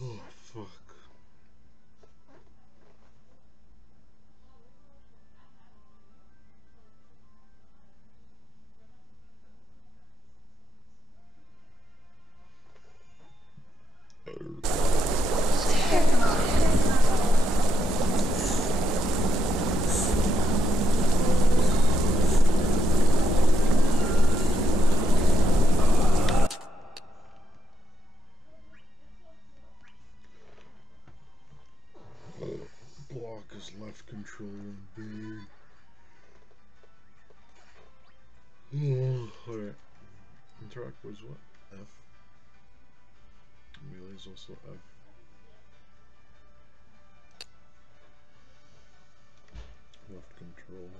Oh, fuck. Block is left control B. Alright. Interact was what? F. Melee is also F. Left control.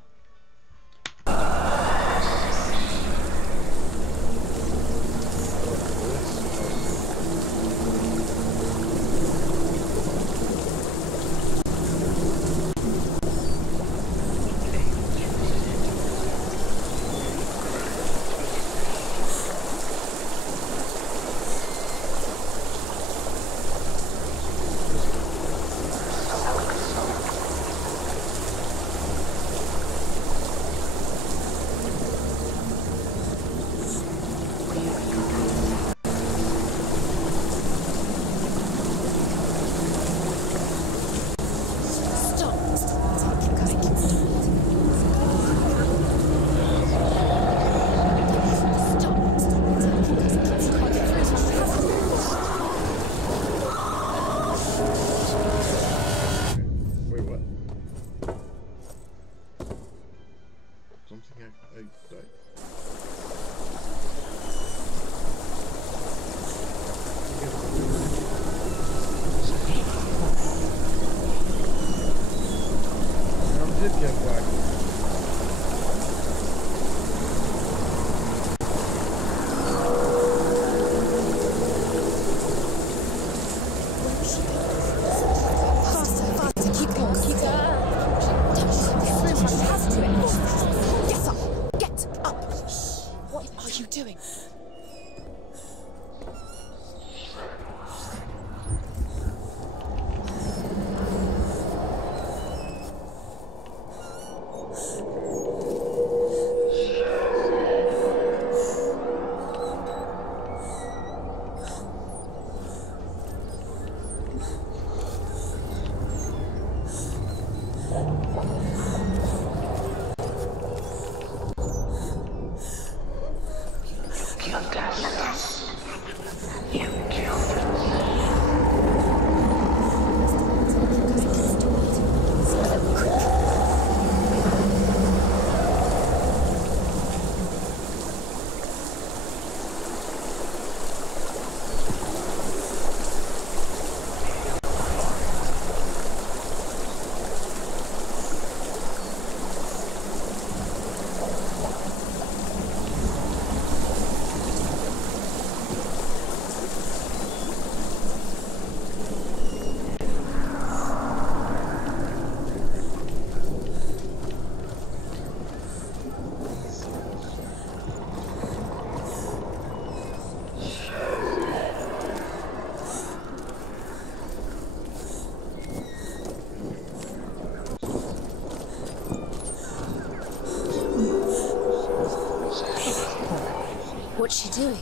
What's she doing?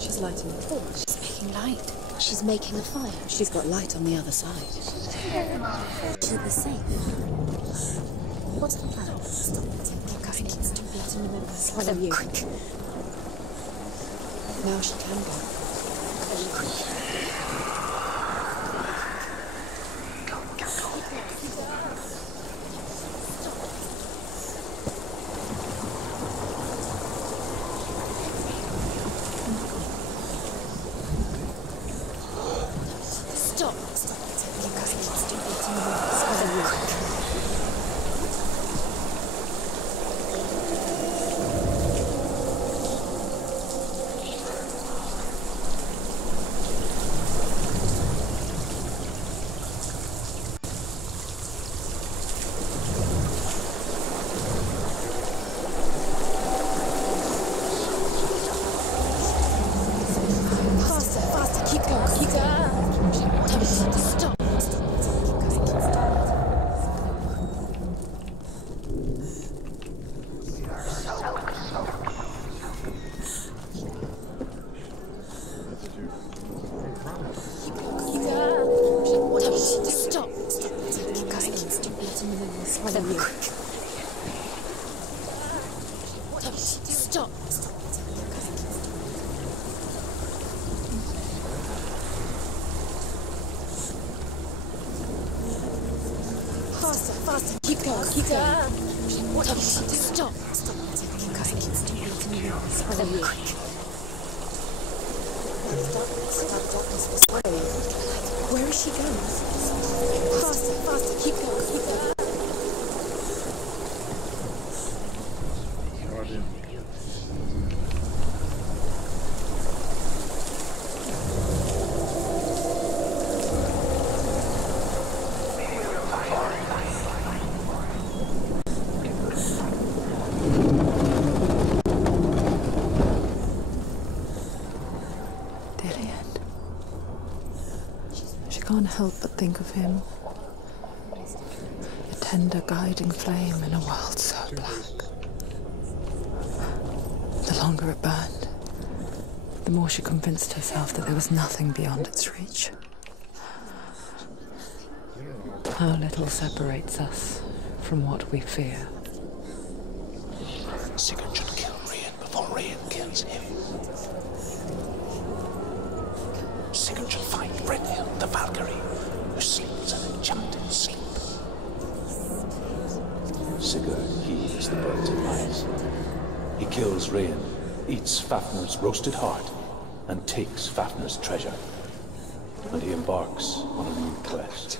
She's lighting a torch. She's making light. She's making a fire. She's got light on the other side. To the safe. What's the plan? Stop it. Okay, it's too late to remember. Follow you. Quick. Now she can go. Stop. Stop. Stop. Keep going. Stop letting the minerals swallow you. Stop. Faster. Keep going. Stop. Keep going. Stop letting the minerals swallow you. Darkness will swallow you. Where is she going? Faster. Keep going. Guardian. She can't help but think of him. A tender guiding flame in a world so black. The longer it burned, the more she convinced herself that there was nothing beyond its reach. How little separates us from what we fear. Sigurd should kill Rian before Rian kills him. Sigurd should find Brynhild the Valkyrie, who sleeps an enchanted sleep. Sigurd heeds the bird's advice. He kills Rian, eats Fafnir's roasted heart, and takes Fafnir's treasure. And he embarks on a new quest.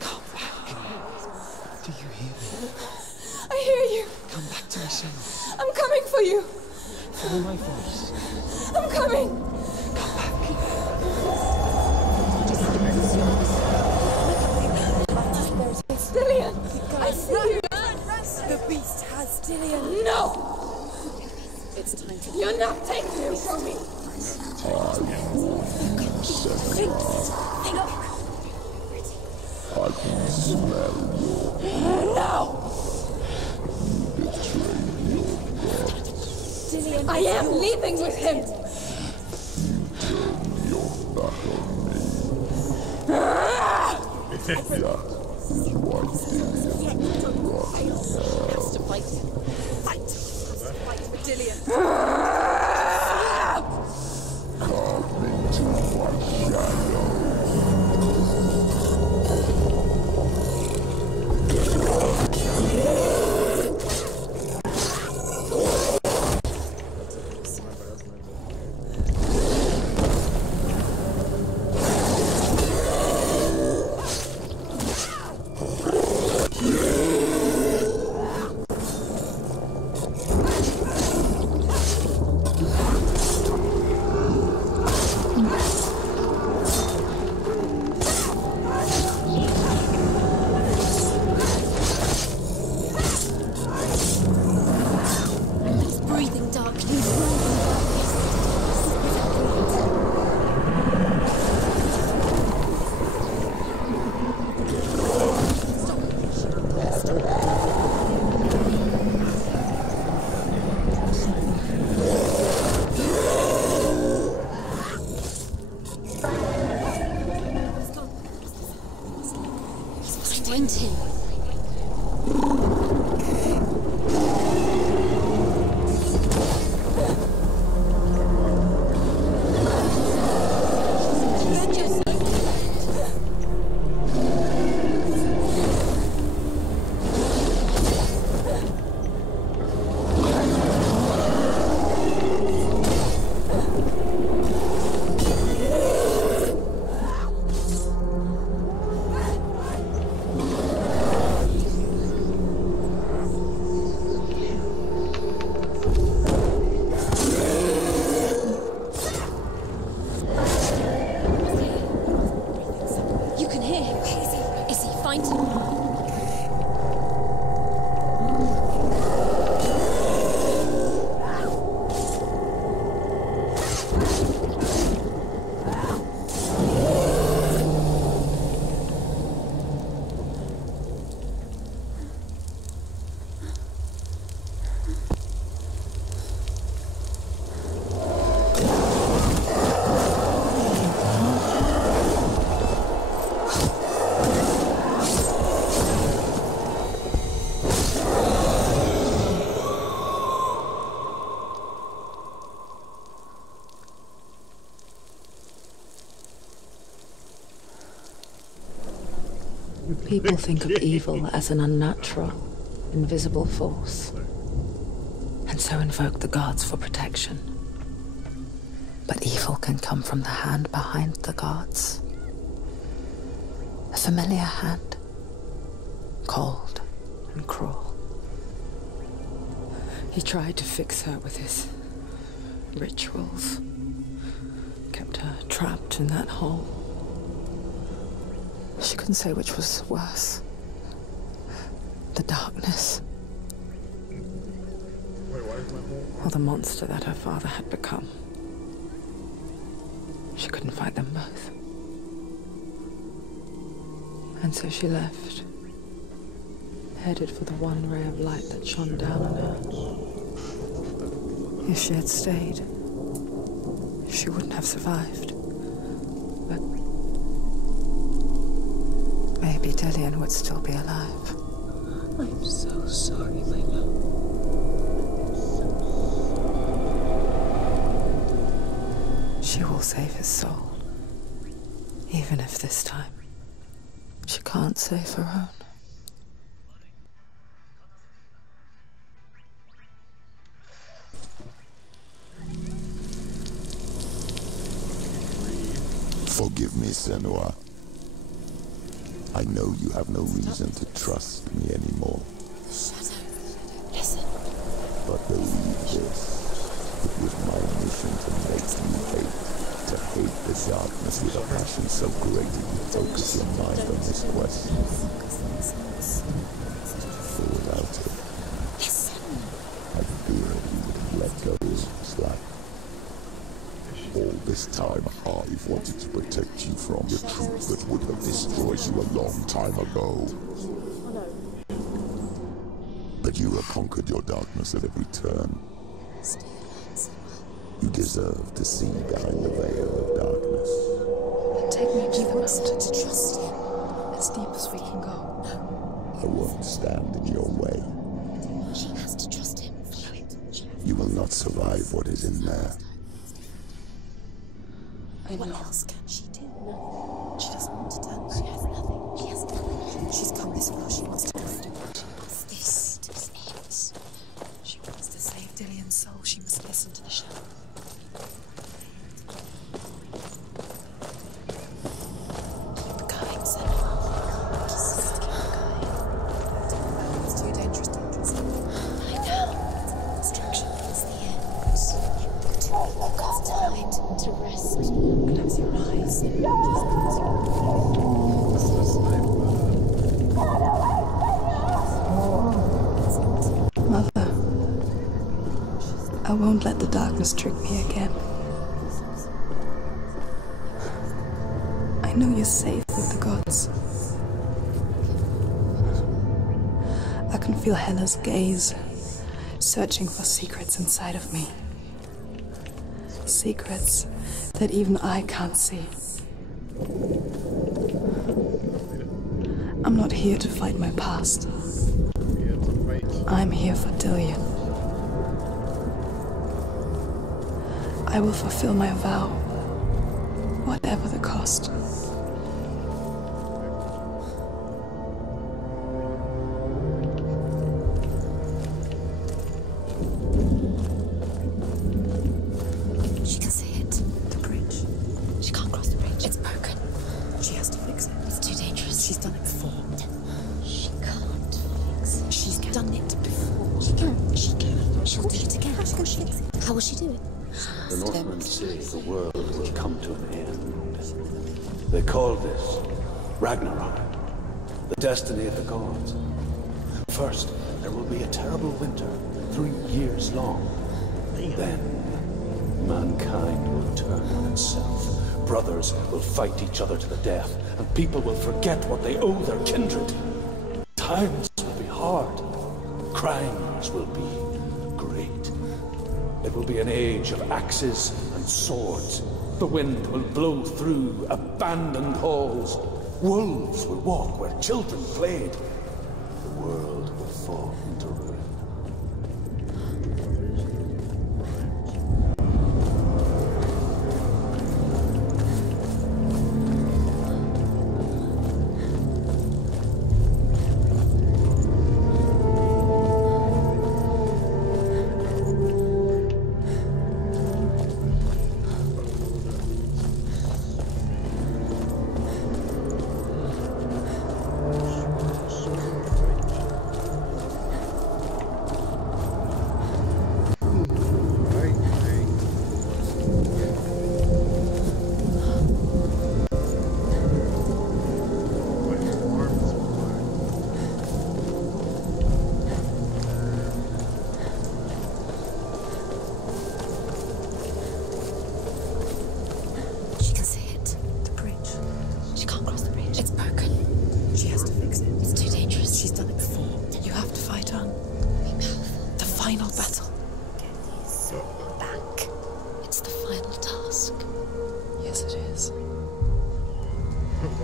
Come back. Do you hear me? I hear you. Come back to me, Senua. I'm coming for you. Follow my voice. I'm coming. Come back. Dillion, I see you. The beast has Dillion. No. It's time to. You're not taking him from me. Think. I can smell No. Dillion, I am leaving with him. your back on me. Has to fight. Fight for Dillion. Carve into my shadow. Breathing darkly. I went in. People think of evil as an unnatural, invisible force, and so invoke the gods for protection. But evil can come from the hand behind the gods. A familiar hand, cold and cruel. He tried to fix her with his rituals, kept her trapped in that hole. She couldn't say which was worse. The darkness, or the monster that her father had become. She couldn't fight them both. And so she left, headed for the one ray of light that shone down on her. If she had stayed, she wouldn't have survived. But maybe Dillion would still be alive. I'm so sorry, my love. She will save his soul, even if this time she can't save her own. Forgive me, Senua. I know you have no reason to trust me anymore. Shadow, listen. But believe this. It was my mission to make you hate. To hate the darkness with a passion so great that you focus your mind on this quest. For without it, I fear you would have let go slack. All this time, I've wanted to protect you from the truth that would have destroyed you a long time ago. But you have conquered your darkness at every turn. You deserve to see behind the veil of darkness. Take me to the mountain. To trust him. As deep as we can go. I won't stand in your way. She has to trust him. You will not survive what is in there. What else can she do? Nothing. She doesn't want to turn. She has nothing. She has nothing. She's come this far. She wants to go through. She wants this to be it. She wants to save Dillion's soul. She must listen to the shadow. Keep going, Senua. Just keep going. It's too dangerous to trust him. Lie down. Destruction is the end. You've got time to rest. Close your eyes. Mother, I won't let the darkness trick me again. I know you're safe with the gods. I can feel Hela's gaze, searching for secrets inside of me. Secrets that even I can't see. I'm not here to fight my past. I'm here for Dillion. I will fulfill my vow, whatever the cost. She can see it. The bridge. She can't cross the bridge. It's broken. She has to fix it. It's too dangerous. She's done it before. She can't fix it. She's done it before. She can. She can. She'll do it again. How she fix it? How will she do it? The Northmen say the world will come to an end. They call this Ragnarok, the destiny of the gods. First, there will be a terrible winter, 3 years long. Then, mankind will turn on itself. Brothers will fight each other to the death, and people will forget what they owe their kindred. Times will be hard. Crimes will be great. It will be an age of axes and swords. The wind will blow through abandoned halls. Wolves will walk where children played. The world will fall into ruin.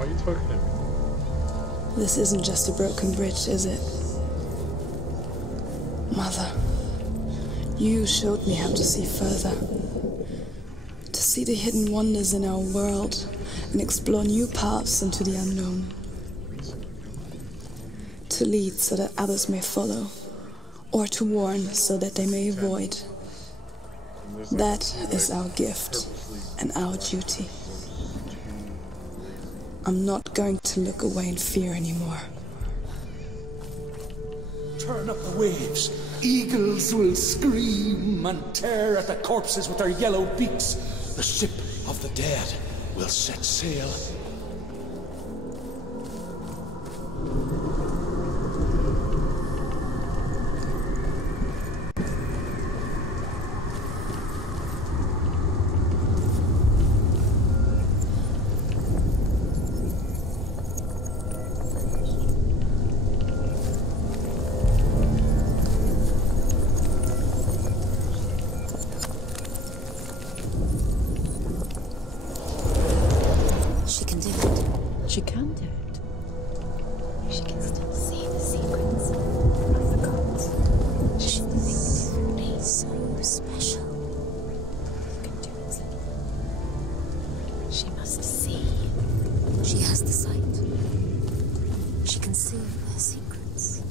Why are you talking at me? This isn't just a broken bridge, is it? Mother, you showed me how to see further. To see the hidden wonders in our world and explore new paths into the unknown. To lead so that others may follow, or to warn so that they may avoid. That is our gift and our duty. I'm not going to look away in fear anymore. Turn up the waves. Eagles will scream and tear at the corpses with their yellow beaks. The ship of the dead will set sail. She can do it. She can do it. She can still see the secrets of the gods. She thinks me so special. You can do it. She must see. She has the sight. She can see their secrets.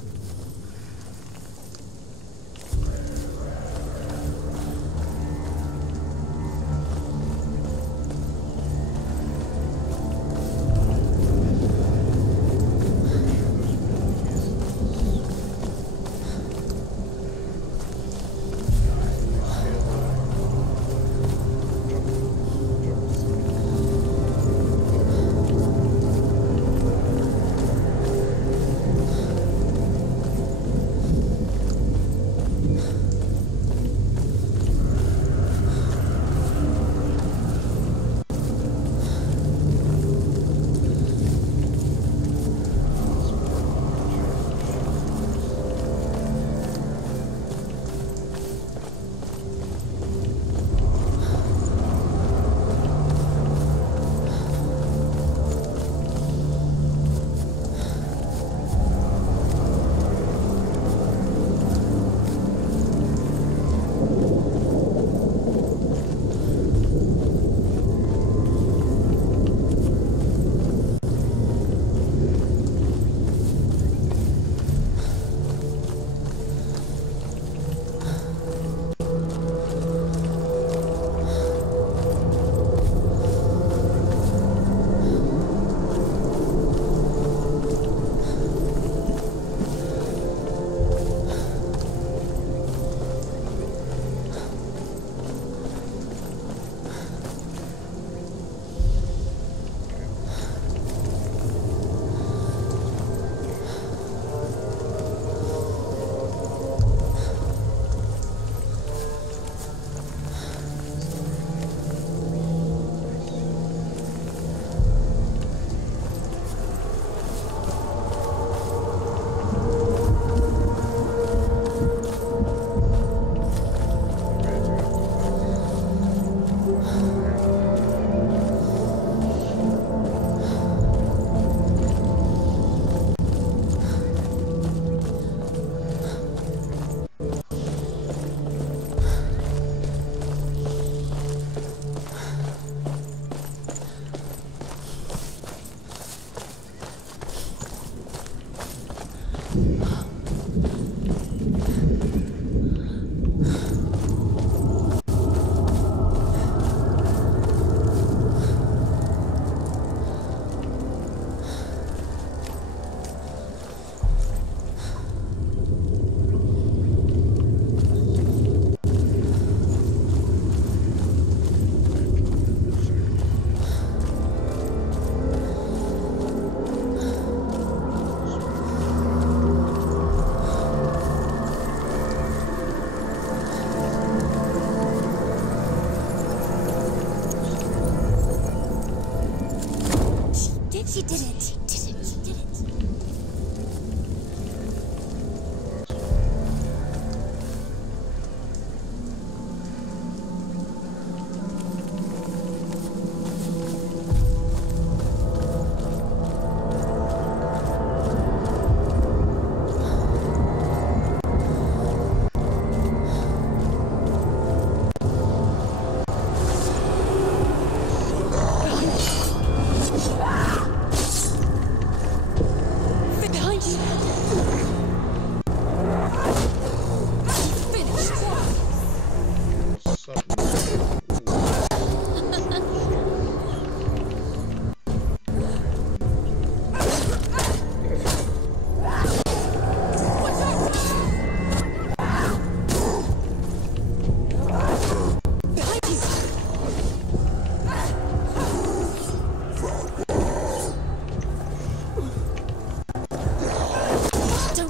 She did it. She did it. She did it.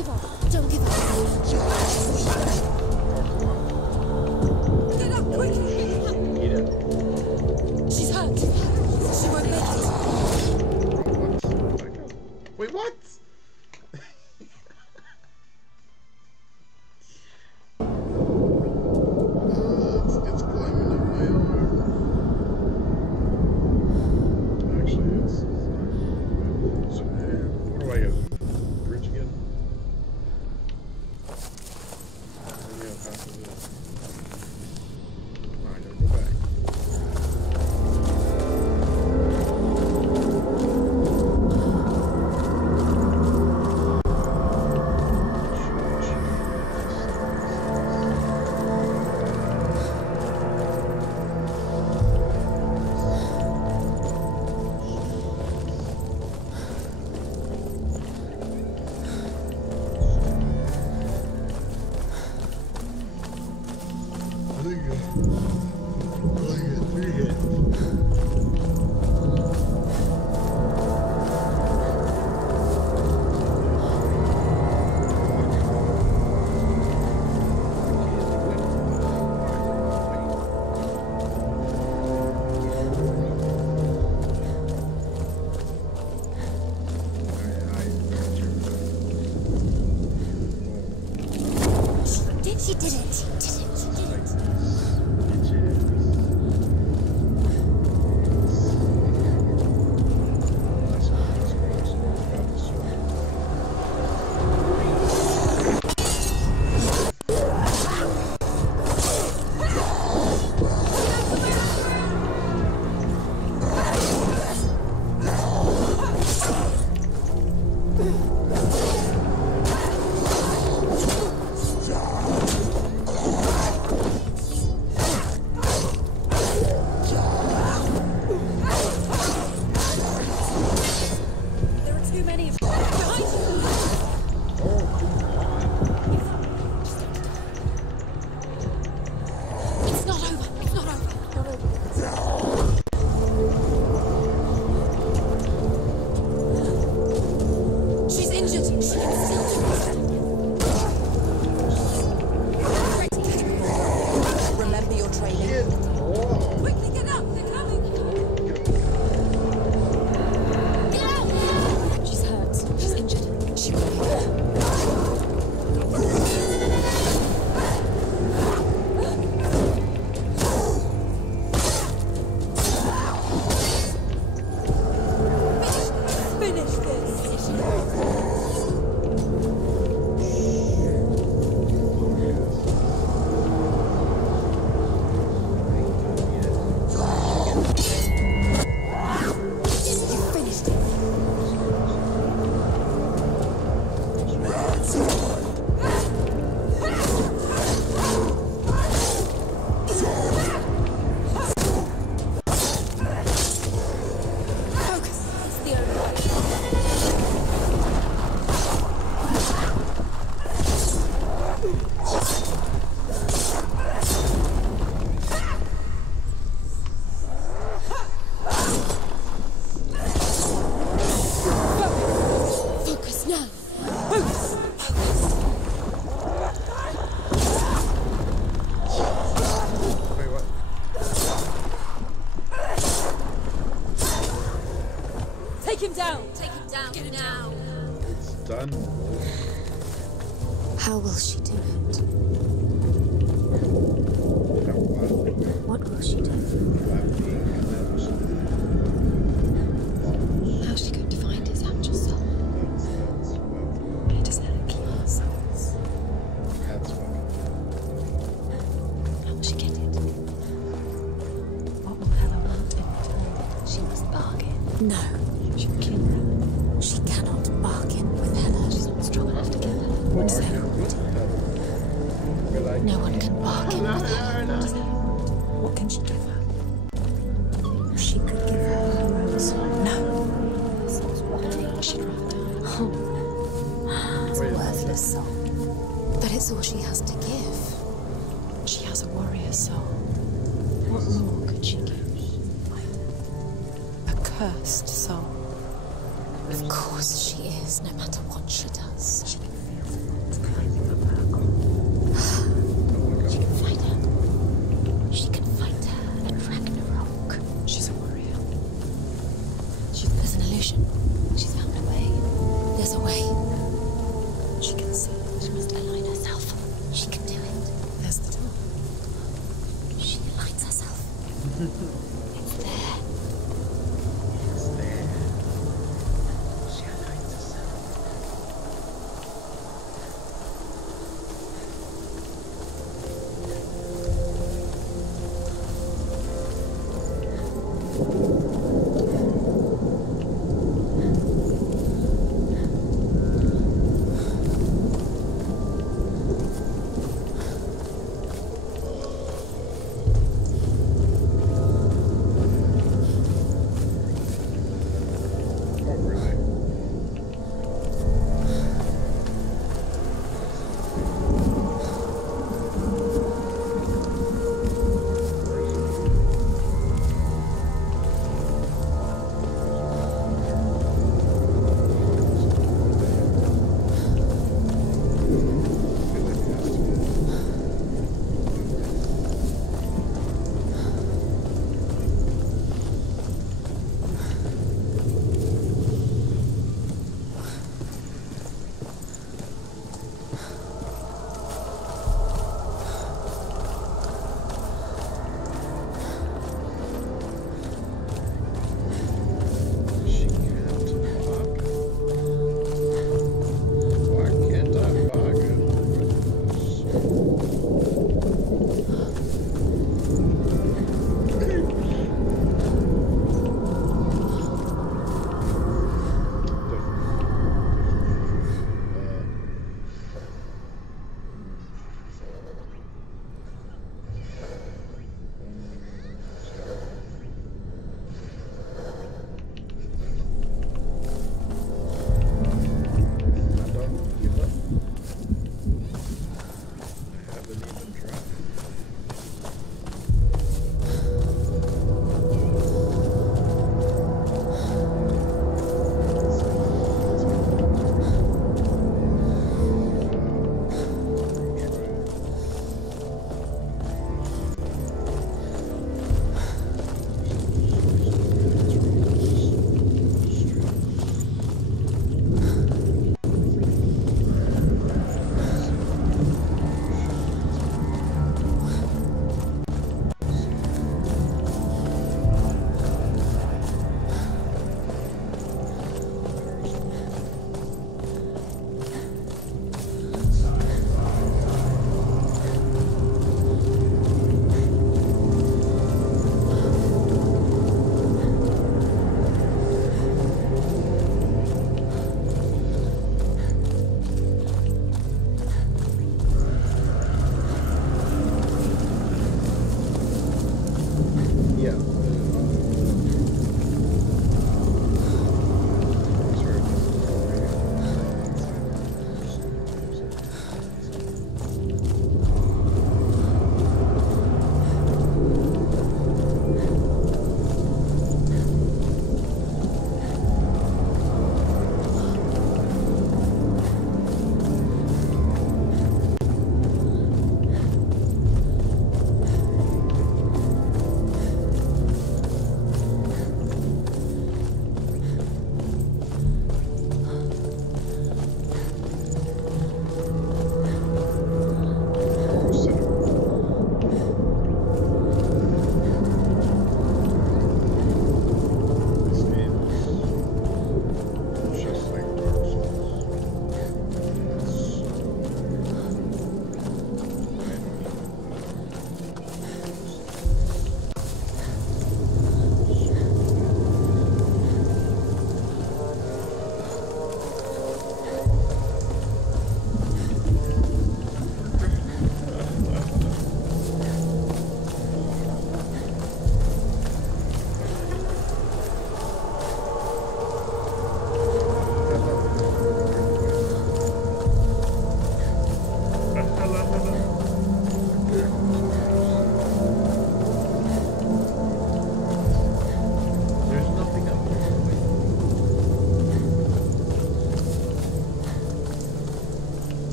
give up. Don't give up. Get up, quickly! She's hurt. She won't make it. Wait, what? It's climbing up my arm. Actually, it's so, what do I get? Bridge again? Maybe I'll pass it. I gotta go back. She did it. She did it. She did it. Take him down! Take him down now! It's done. How will she do it? What will she do? How's she going to find his actual soul? Where does Hela souls? How will she get it? What will Hela want in return? She must bargain. No. She'll kill her. She cannot bargain with Hela. She's not strong enough to kill her. What does Hela want? No one can bargain with Hela. What does Hela want? What can she give her? She could give her her own soul. No. Her soul's rotting. She'd rather. Oh. It's a worthless soul. But it's all she has to give. She has a warrior soul. What more could she give? A cursed soul. Of course she is, no matter what she does. She can feel She can find her. She can find her at Ragnarok. She's a warrior. There's an illusion. She's found a way. There's a way. She can see. She must align herself. She can do it. There's the door. She aligns herself. It's there. It's there. She aligns herself. Oh, really?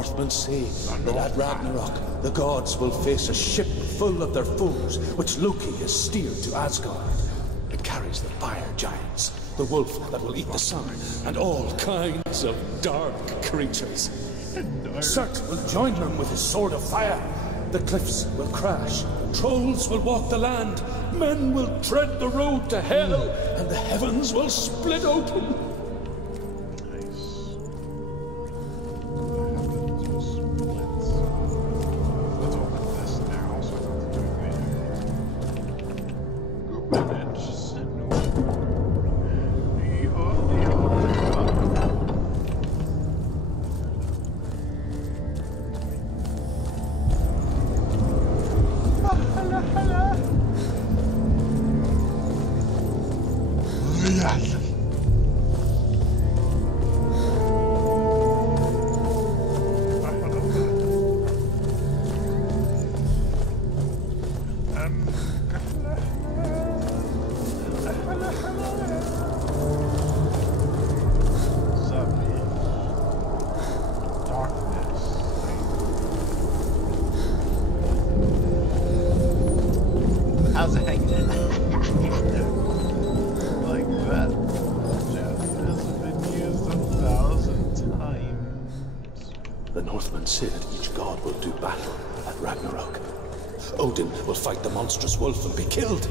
Northmen say that at Ragnarok, the gods will face a ship full of their foes, which Loki has steered to Asgard. It carries the fire giants, the wolf that will eat the sun, and all kinds of dark creatures. Surt will join them with his sword of fire. The cliffs will crash, trolls will walk the land, men will tread the road to hell, and the heavens will split open. The Northmen said each god will do battle at Ragnarok. Odin will fight the monstrous wolf and be killed,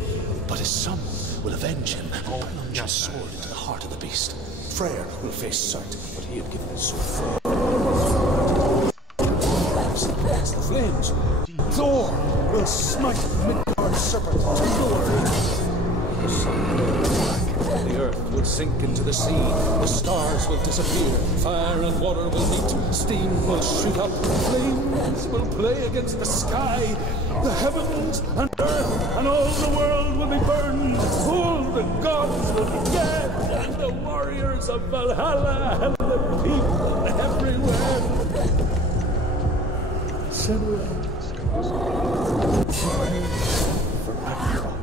but his son will avenge him and plunge his sword into the heart of the beast. Freyr will face Surt, but he had given his sword against the flames. Thor will smite Midgard's serpent to glory. The sun will go black, the earth will sink into the sea, the stars will disappear, fire and water will meet, steam will shoot up, flames will play against the sky, the heavens and earth and all the world will be burned, all the gods will be dead, and the warriors of Valhalla and the people everywhere. For Ragnarok.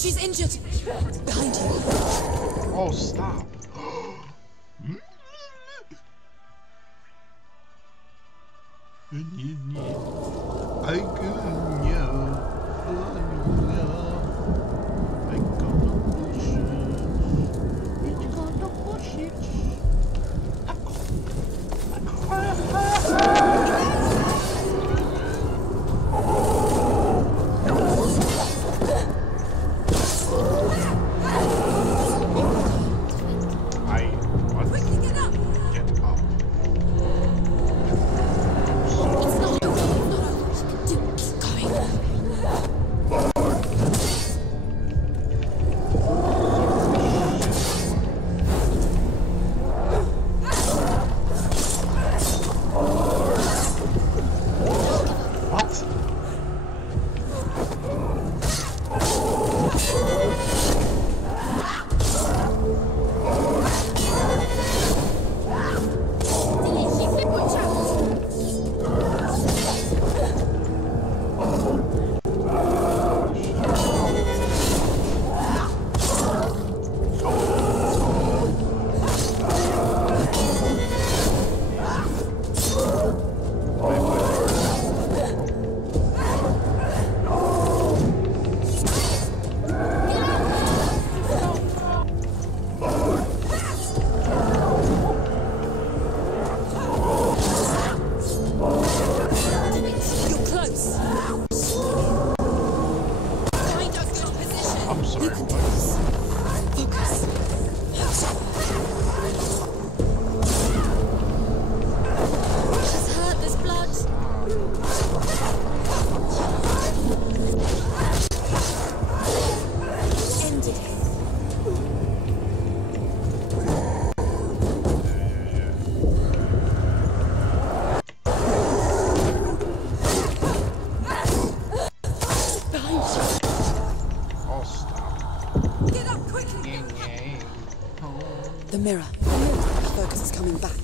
She's injured. Behind you. Oh, stop. mirror. The focus is coming back.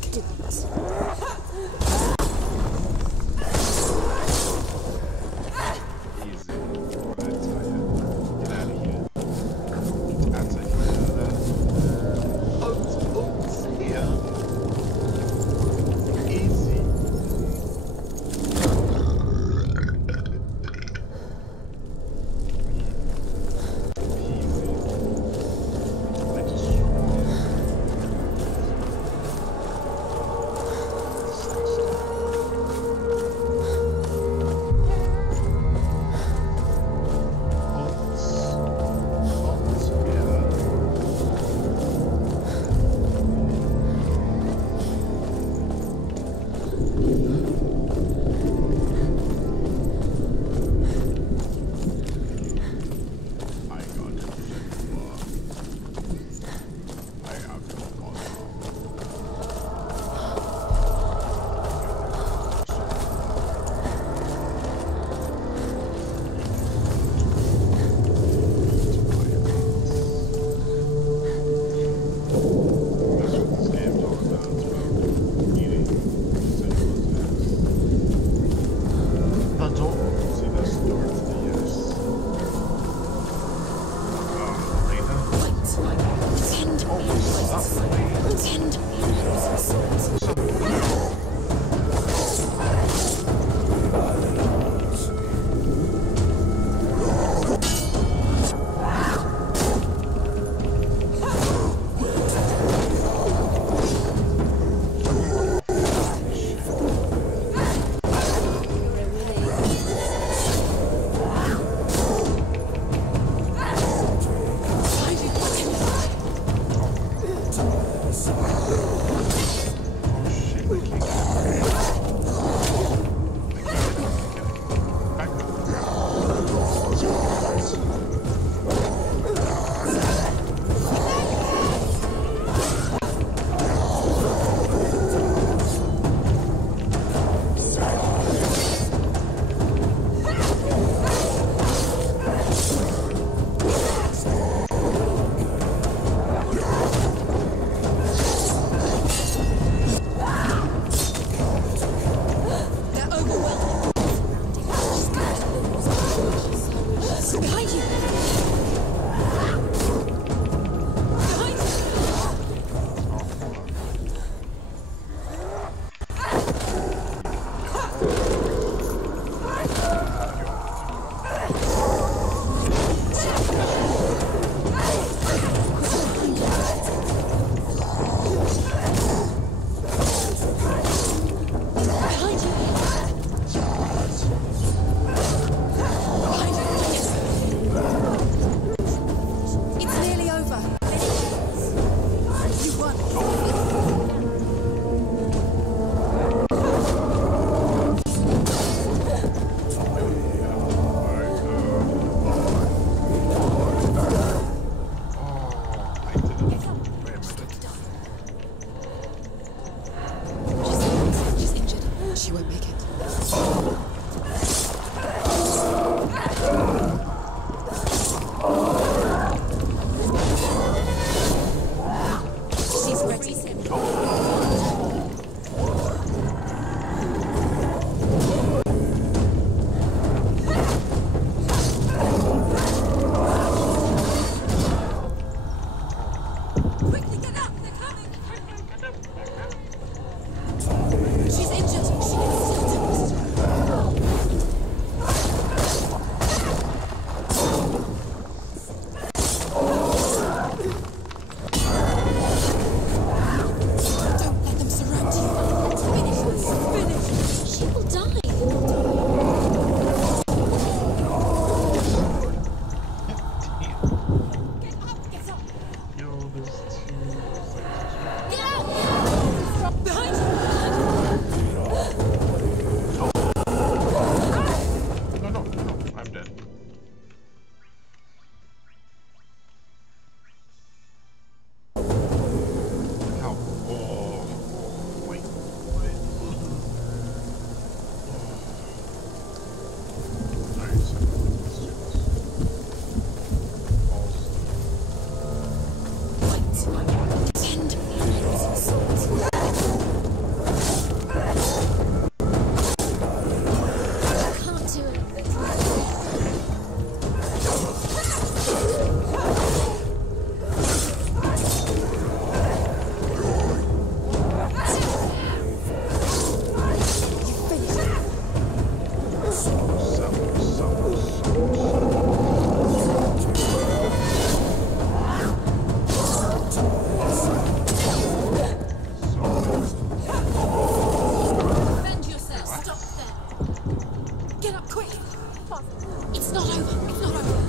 It's not over. It's not over.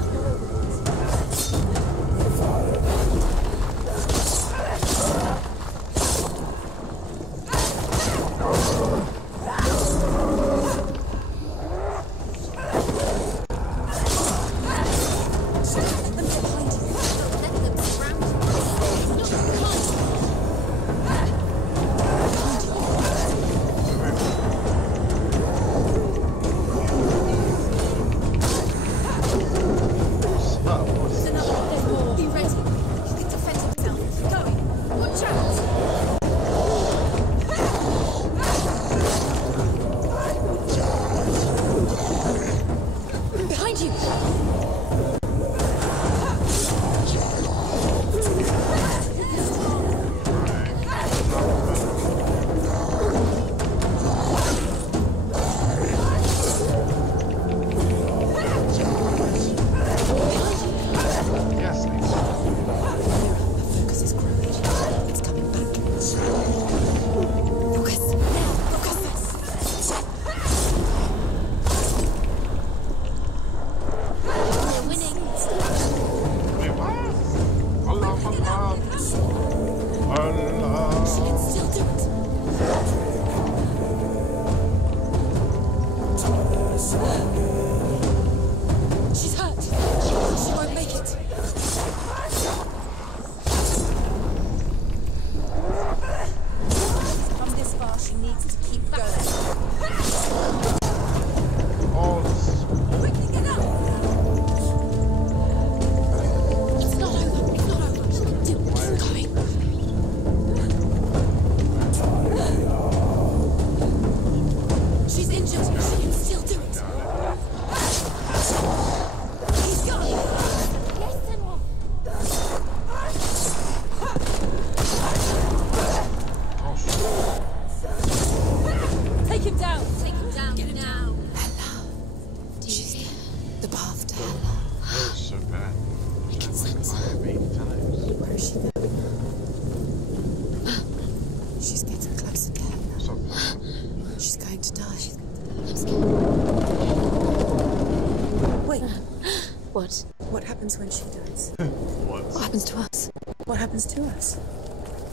What happens when she dies? What happens to us? What happens to us?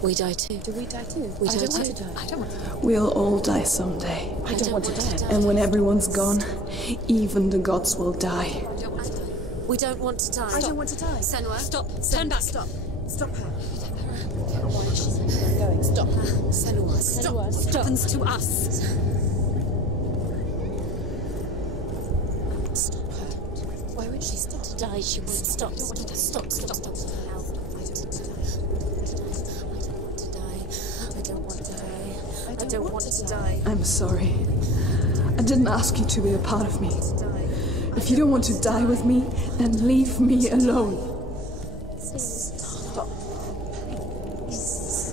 We die too. Do we die too? We I die don't too. want to die. I don't want to die. We'll all die someday. I don't want to die. And when everyone's gone, even the gods will die. We don't want to die. I don't want to die. Senua, stop. Turn back. Stop. Stop her. Why is she going? Stop. Senua, stop. What happens to us? Stop her. Why would she stop? To die, she would stop. Stop. I don't want to die. I'm sorry. I didn't ask you to be a part of me. If you don't want to die with me, then leave me alone. Stop.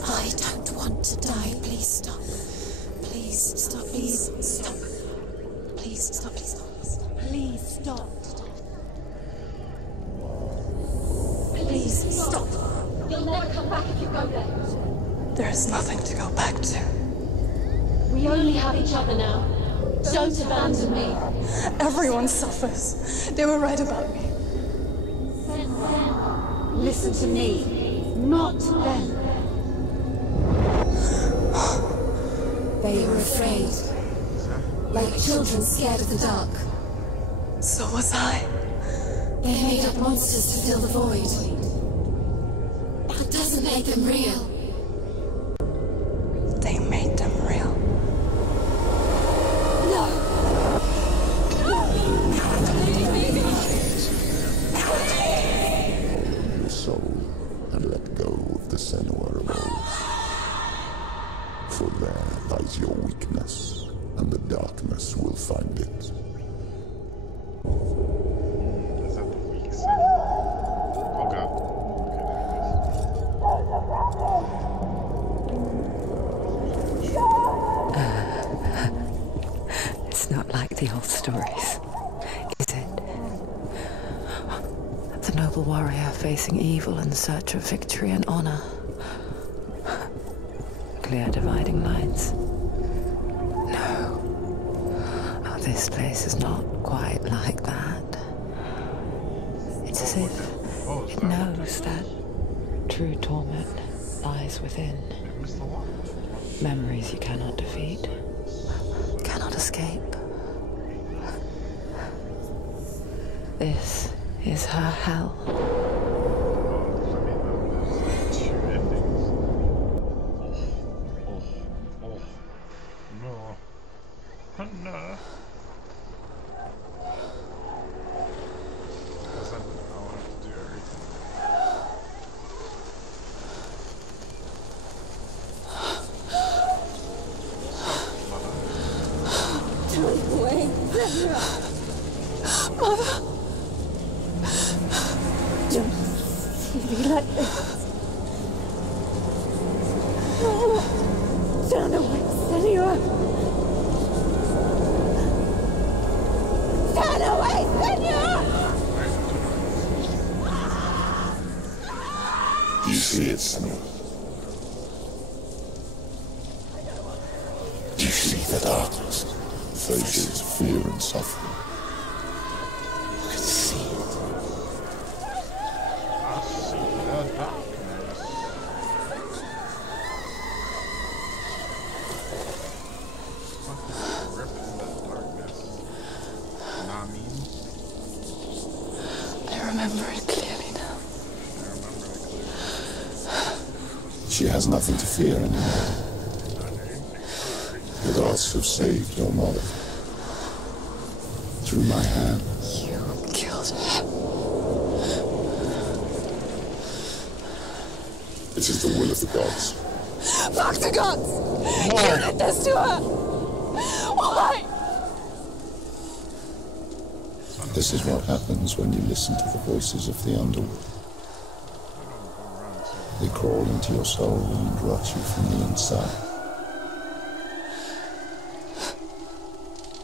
I don't want to die. Please stop. Please stop. Please stop. Please stop. Please stop. Please stop. Please stop. You'll never come back if you go there. There is nothing to go back to. We only have each other now. Don't abandon me. Everyone suffers. They were right about me. Listen to me, not them. They were afraid. Like children scared of the dark. So was I. They made up monsters to fill the void. That doesn't make them real. They made them real. Your soul and let go of the Senua abode. For there lies your weakness, and the darkness will find it. Is that the weak side? Oh god. It's not like the old stories, is it? The noble warrior facing evil in search of victory and honor. Clear dividing lines. No. Oh, this place is not quite like that. As if it knows that true torment lies within. Memories you cannot defeat, cannot escape. This is her hell. No. Because then I'll have to do everything. Don't wait, Zendra. Mother. Don't see me like this. No. Turn away, Senua. Turn away, Senua! You see it, Senua? You see the darkness, Thasia's fear and suffering. You can see it. I see the darkness. Ripping that darkness. Know what I mean? I remember it clearly now. I remember it clearly. She has nothing to fear anymore. The gods have saved your mother. Through my hand. You killed her. It is the will of the gods. Fuck the gods! You did this to her! Why? This is what happens when you listen to the voices of the underworld. They crawl into your soul and rot you from the inside.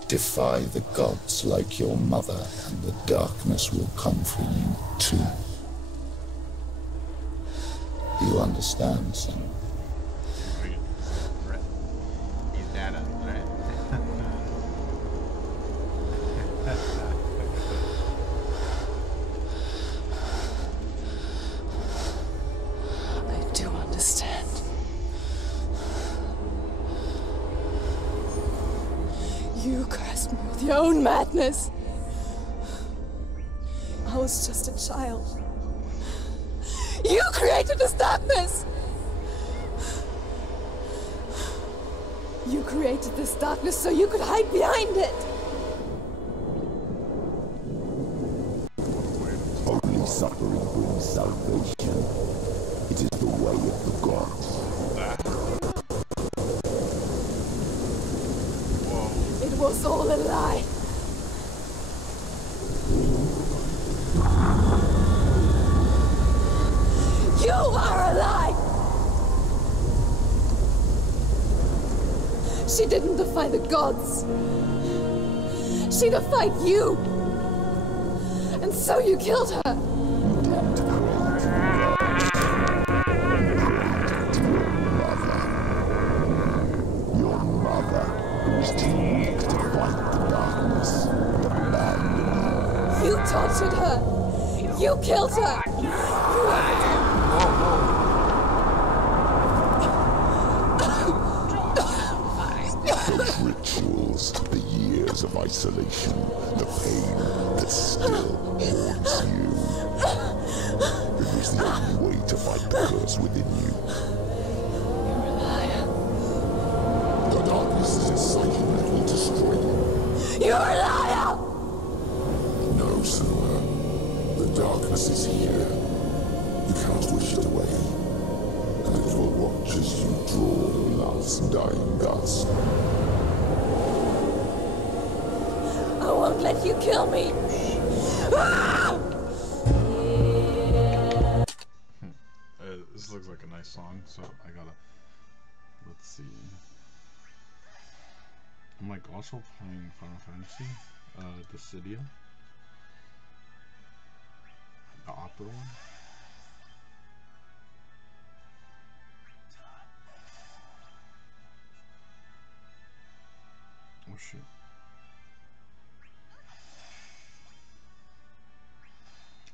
Defy the gods like your mother, and the darkness will come for you too. Do you understand, son? Is that a threat? I do understand. You cursed me with your own madness. I was just a child. You created this darkness! You created this darkness so you could hide behind it! Only suffering brings salvation. It is the way of the gods. It was all a lie. You are a lie! She didn't defy the gods. She defied you. And so you killed her. Your mother, who was too weak to fight the darkness, abandoned you. You tortured her. You killed her. Those rituals, the years of isolation, the pain that still haunts you. It was the only way to fight the curse within you. You're a liar. The darkness is inciting that will destroy you. You're a liar! No, Senua. The darkness is here. You cannot wish it away. And it will watch as you draw love's dying gasp. I won't let you kill me. Ah! This looks like a nice song, so I gotta. Let's see. I'm like also playing Final Fantasy, Dissidia, the opera one. Oh shit.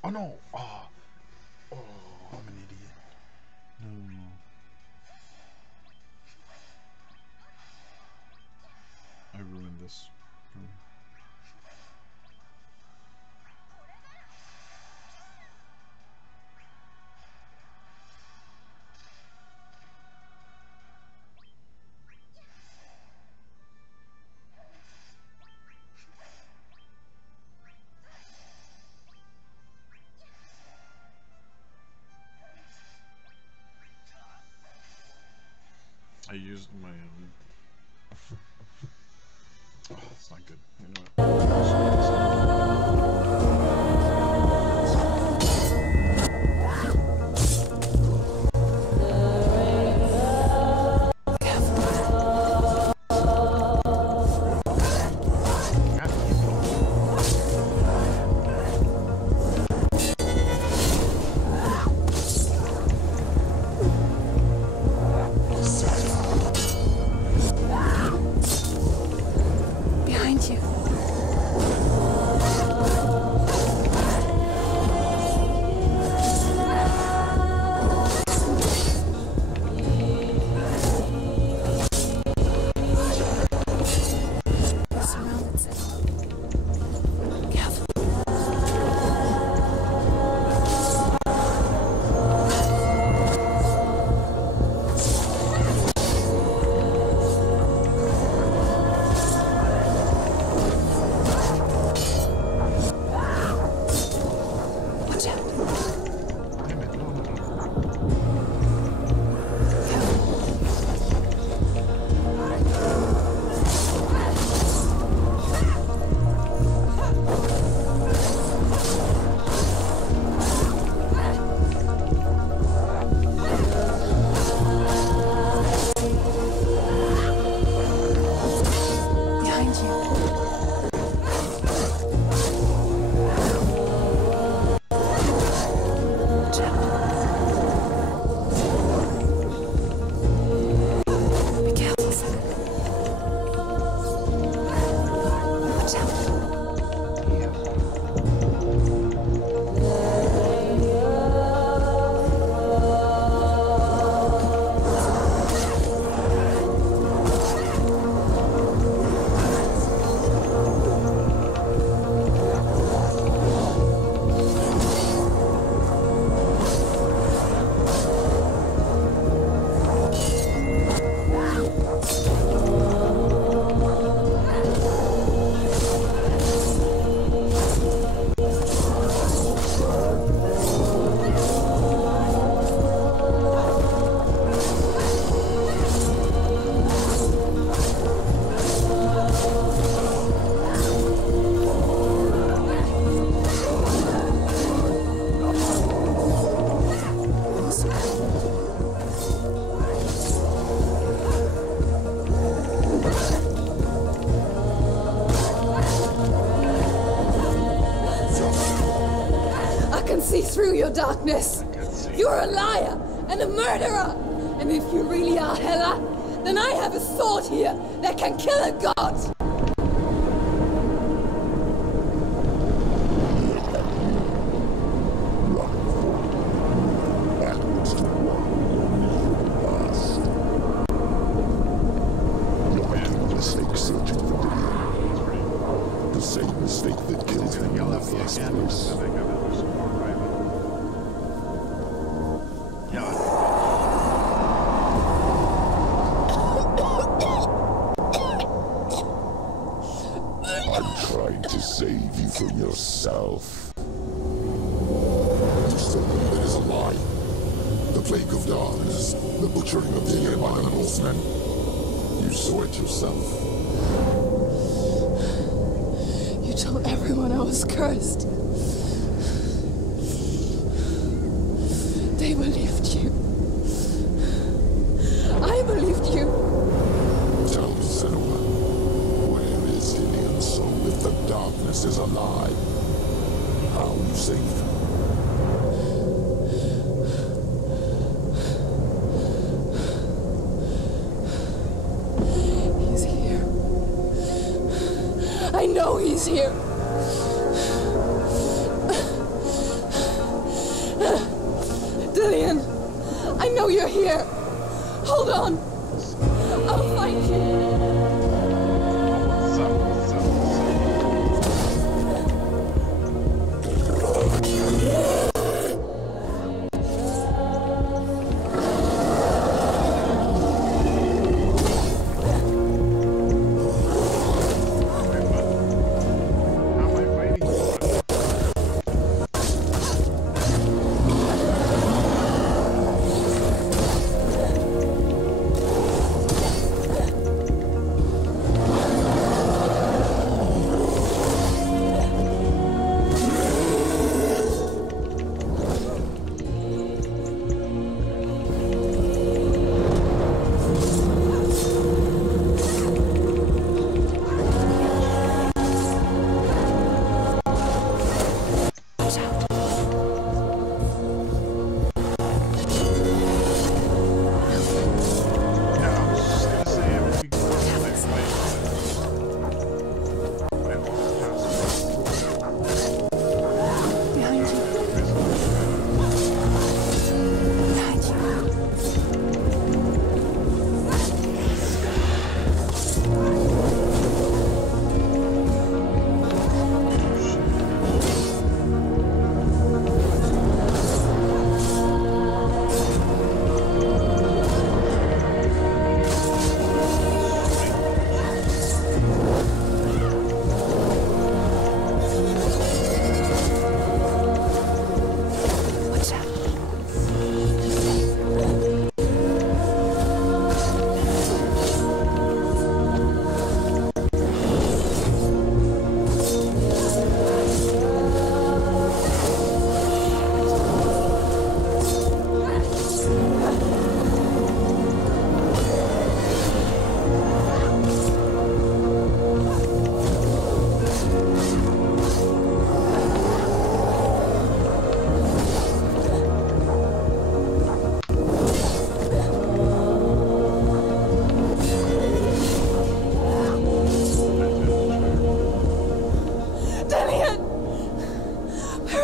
Oh no! Oh, I'm an idiot. No. I ruined this. I used my oh, it's not good. You know Through your darkness. You're a liar and a murderer. And if you really are Hela, then I have a sword here that can kill a god. The same mistake that killed him in the first place. Save you from yourself. You still believe it is a lie? The plague of darkness, the butchering of the air by the Northmen. You saw it yourself. You told everyone I was cursed. They believed you. I believed you. Tell me, Senua, where is Hylian's soul if the darkness is alive? How you saved her? He's here. I know he's here.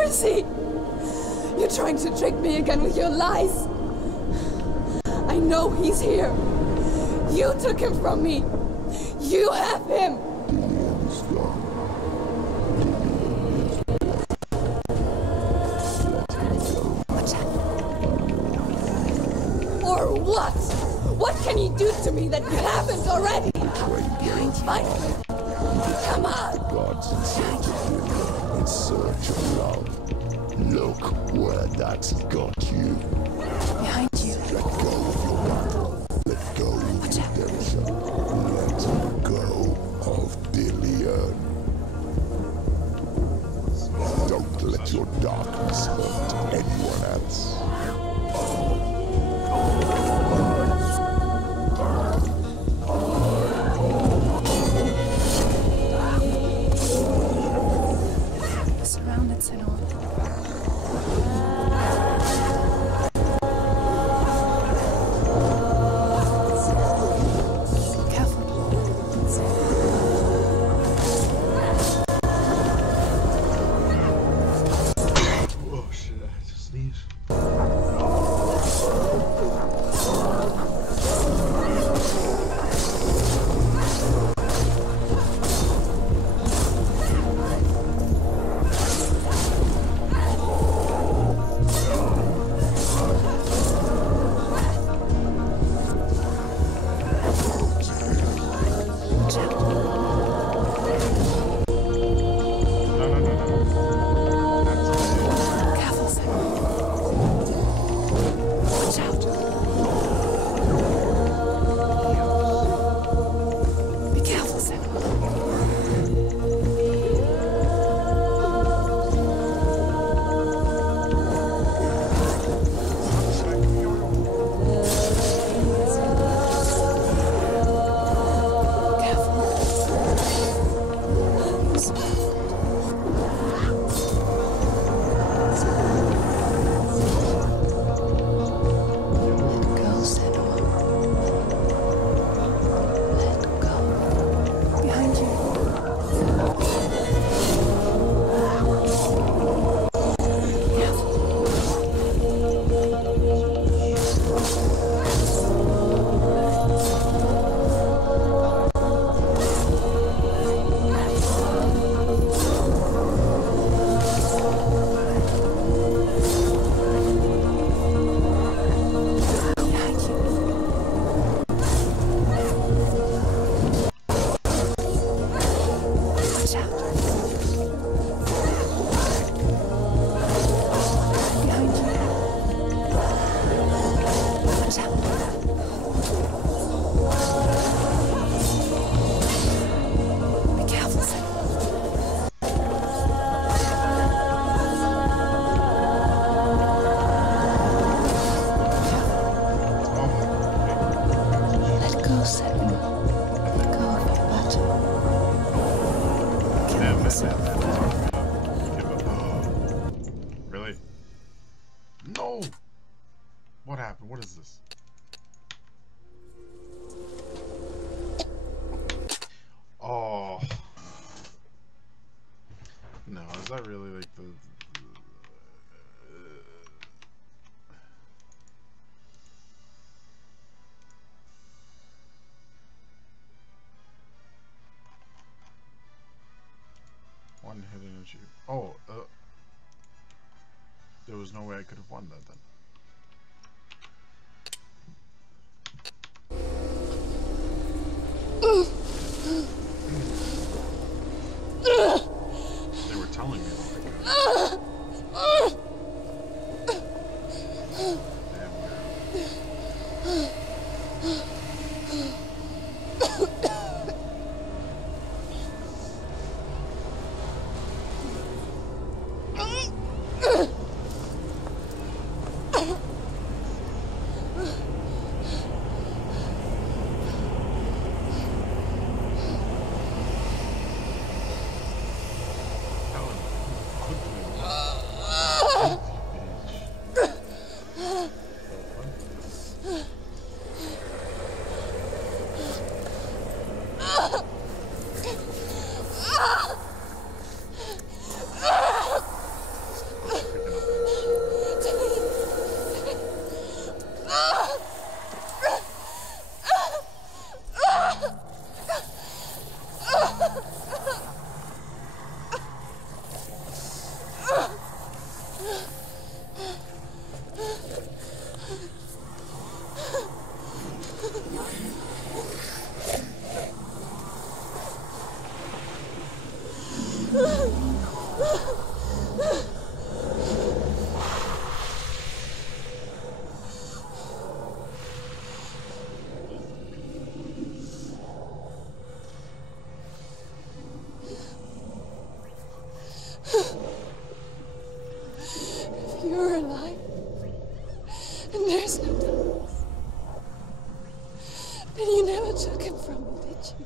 is he? You're trying to trick me again with your lies. I know he's here. You took him from me. You have him. Or what? What can you do to me that you haven't already? Fight me. Come on. Gods in search of him, in search of love. Look where that's got you. Behind you. Let go of your battle. Let go of redemption. Let go of Dillion. Don't let your darkness hurt anyone else. Surrounded, Senor. Oh shit, I had to sneeze. Really? No! What happened? What is this? Oh. No, is that really like the... One hidden issue. Oh, there was no way I could have won that then. They were telling me that I could. You're alive. And there's no darkness. And you never took him from me, did you?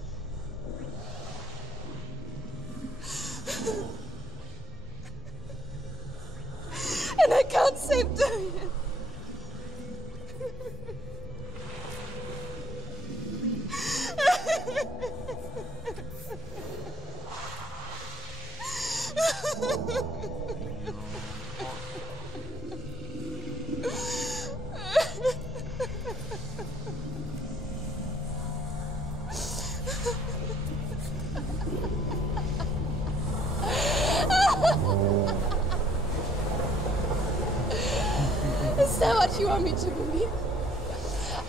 And I can't save Dorian. Is that what you want me to believe?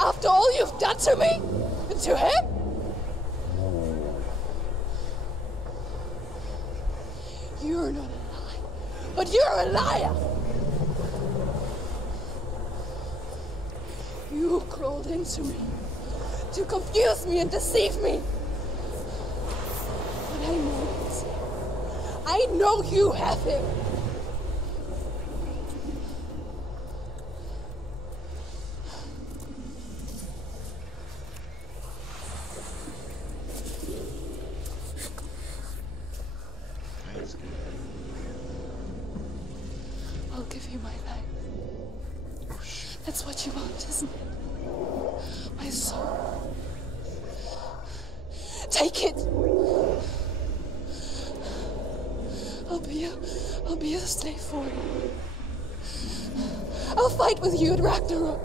After all you've done to me? And to him? You're not a liar, but you're a liar! You crawled into me to confuse me and deceive me. But I know it. I know you have him. I'll give you my life. That's what you want, isn't it? My soul. Take it. I'll be a slave for you. I'll fight with you at Ragnarok.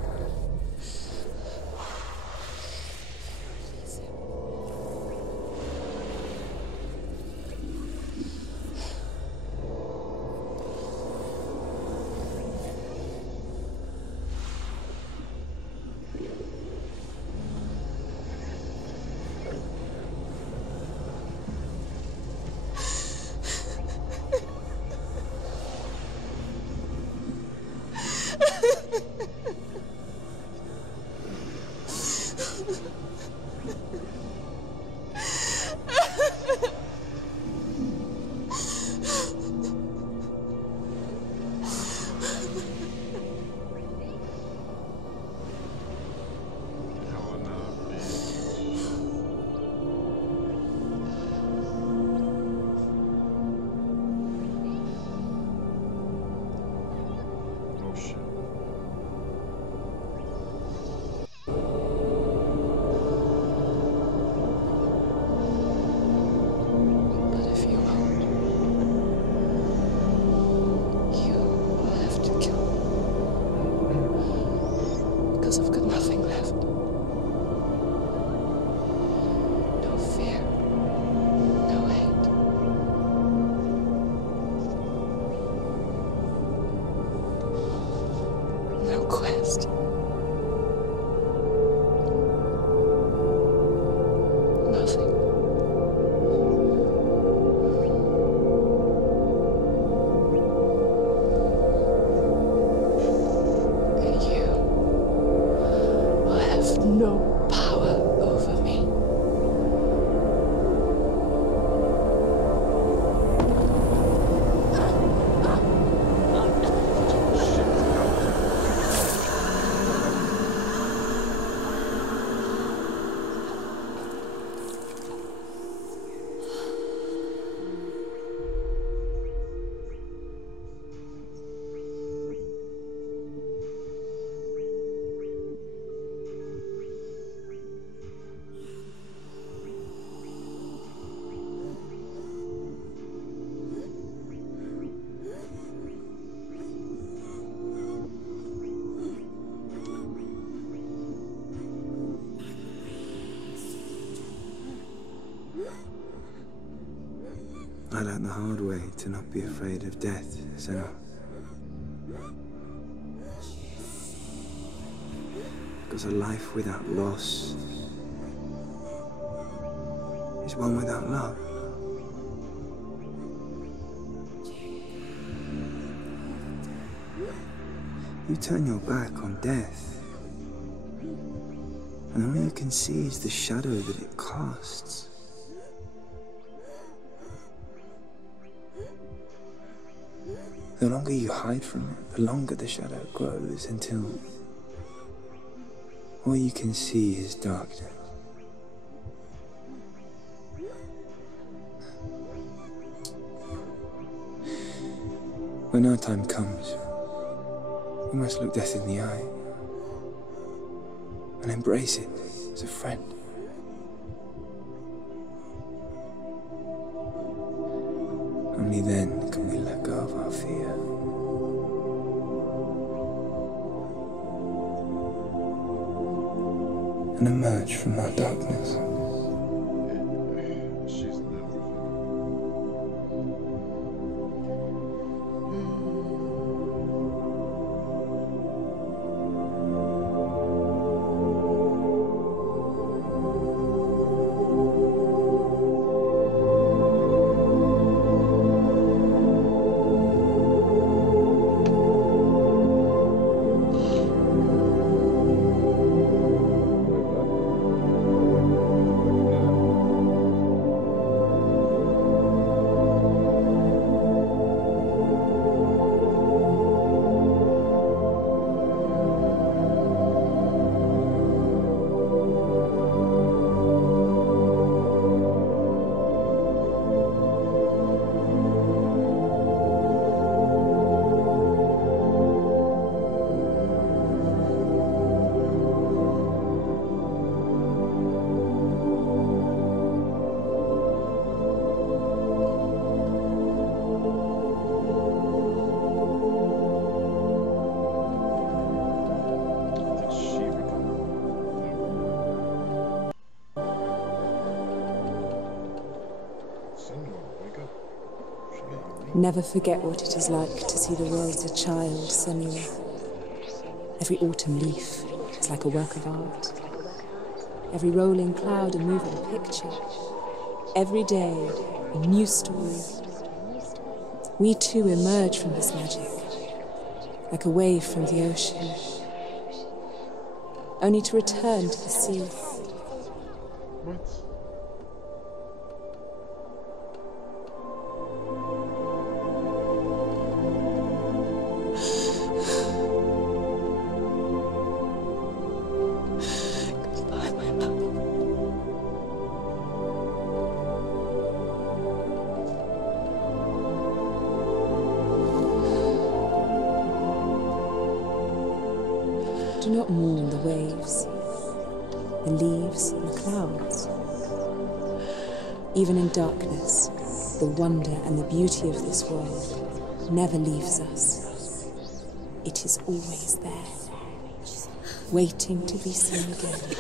I've got nothing left. No fear. No hate. No quest. Nothing. No power over me. I learned the hard way to not be afraid of death, Senua. Because a life without loss is one without love. You turn your back on death, and all you can see is the shadow that it casts. The longer you hide from it, the longer the shadow grows until all you can see is darkness. When our time comes, we must look death in the eye and embrace it as a friend. Only then can we let go of our fear. And emerge from our darkness. Never forget what it is like to see the world as a child, Senua. Every autumn leaf is like a work of art. Every rolling cloud a moving picture. Every day a new story. We too emerge from this magic, like a wave from the ocean, only to return to the sea. Do not mourn the waves, the leaves, and the clouds. Even in darkness, the wonder and the beauty of this world never leaves us. It is always there, waiting to be seen again.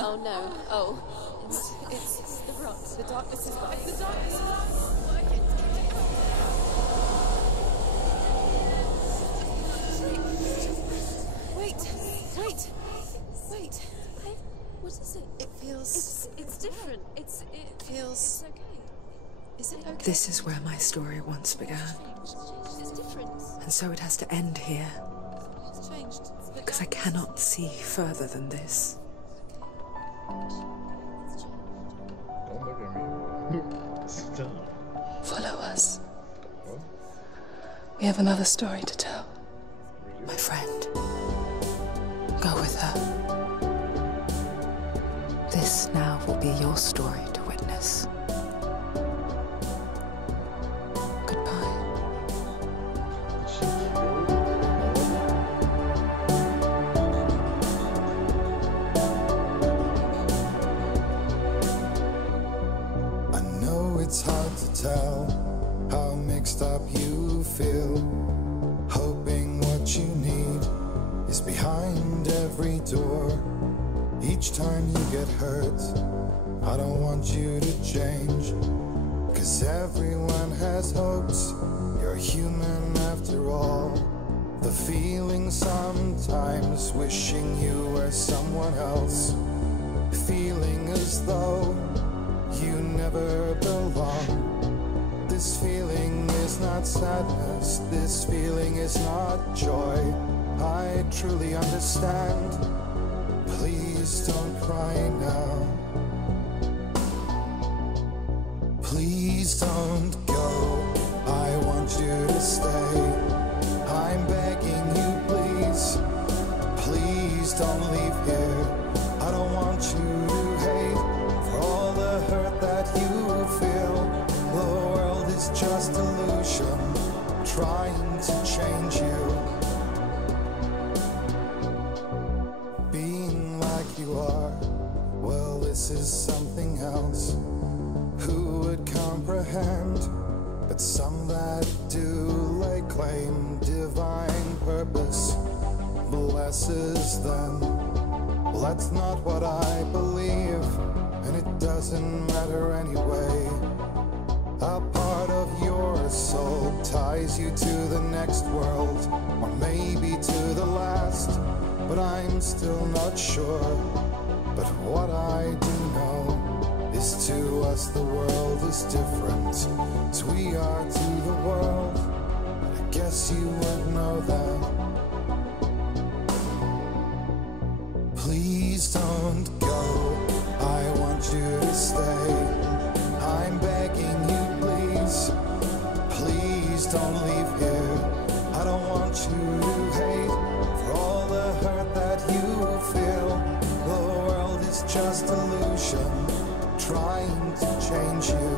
Oh no. Oh. It's the rot. The darkness is back. The darkness is working. Wait. What is it? It feels... It's different. It feels... It's okay. Is it okay? This is where my story once began. It's different. And so it has to end here. It's changed. Because I cannot see further than this. Don't look at me. Stop. Follow us. We have another story to tell. My friend, go with her. This now will be your story to witness. Goodbye. I know it's hard to tell how mixed up you feel, hoping what you need is behind every door. Each time you get hurt, I don't want you to change, 'cause everyone has hopes, you're human after all. The feeling sometimes wishing you were someone else, feeling as though you never belong. This feeling is not sadness, this feeling is is not joy. I truly understand. Please don't cry now. Please don't go. I want you to stay. I'm begging you, please. Please don't leave here. I don't want you to hate for all the hurt that you feel. The world is just illusion, trying to change you. Being like you are, well, this is something else. Who would comprehend? But some that do lay claim divine purpose blesses them. Well, that's not what I believe, and it doesn't matter anyway. A part of your soul ties you to the next world, or maybe to the last, but I'm still not sure. But what I do know is to us the world is different as we are to the world. I guess you would know that. Please don't go. I want you to stay. I'm begging you, please. Please don't leave here. I don't want you to hate for all the hurt that you feel. The world is just illusion, trying to change you.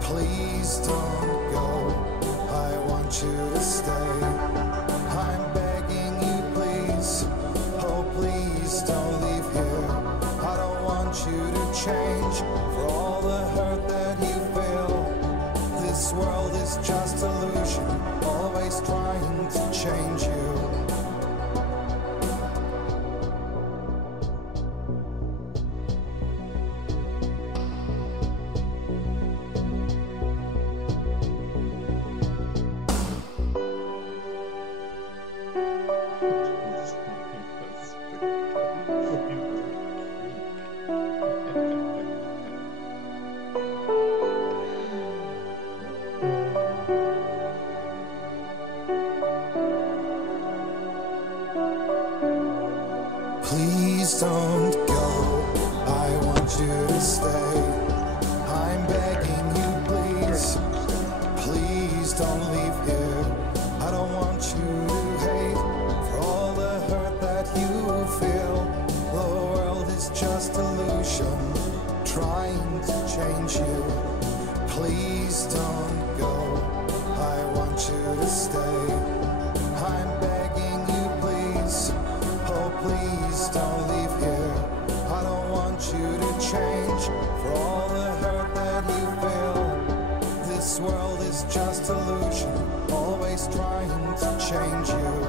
Please don't go. I want you to stay. I'm begging you, please. Oh, please don't leave here. I don't want you to change for all the hurt that you feel. This world is just illusion, always trying to change you. Please don't go. I want you to stay. I'm begging you, please. Please don't leave here. I don't want you to hate for all the hurt that you feel. The world is just illusion, trying to change you. Please don't go. I want you to stay. I'm begging you, please. Oh, please don't leave here. I don't want you to change for all the hurt that you feel. This world is just illusion, always trying to change you.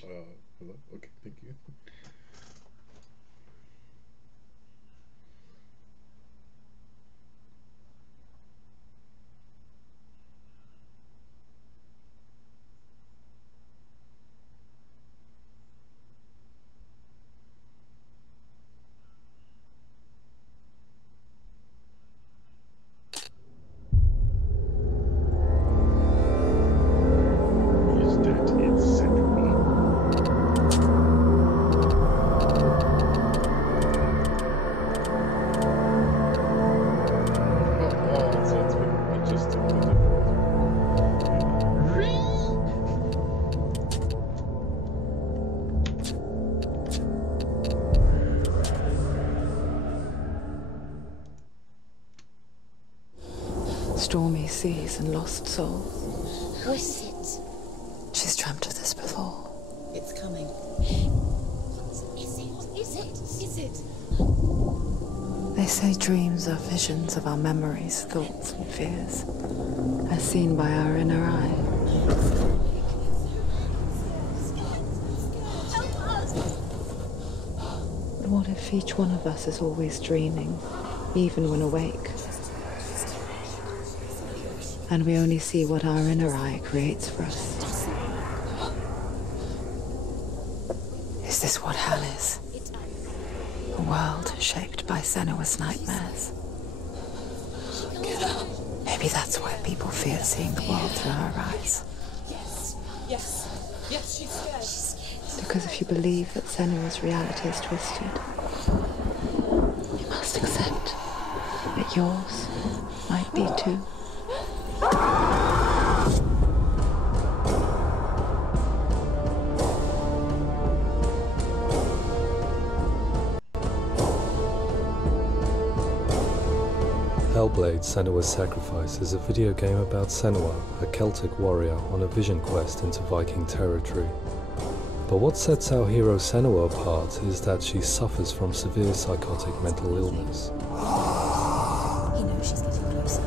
Hello? Okay, thank you. lonely seas and lost souls. Who is it? She's dreamt of this before. It's coming. Is it? They say dreams are visions of our memories, thoughts and fears, as seen by our inner eye. But what if each one of us is always dreaming, even when awake? And we only see what our inner eye creates for us. Is this what hell is? A world shaped by Senua's nightmares. Maybe that's why people fear seeing the world through her eyes. Yes, she's scared. Because if you believe that Senua's reality is twisted, you must accept that yours might be too. Hellblade: Senua's Sacrifice is a video game about Senua, a Celtic warrior on a vision quest into Viking territory. But what sets our hero Senua apart is that she suffers from severe psychotic mental illness. He knows she's getting closer.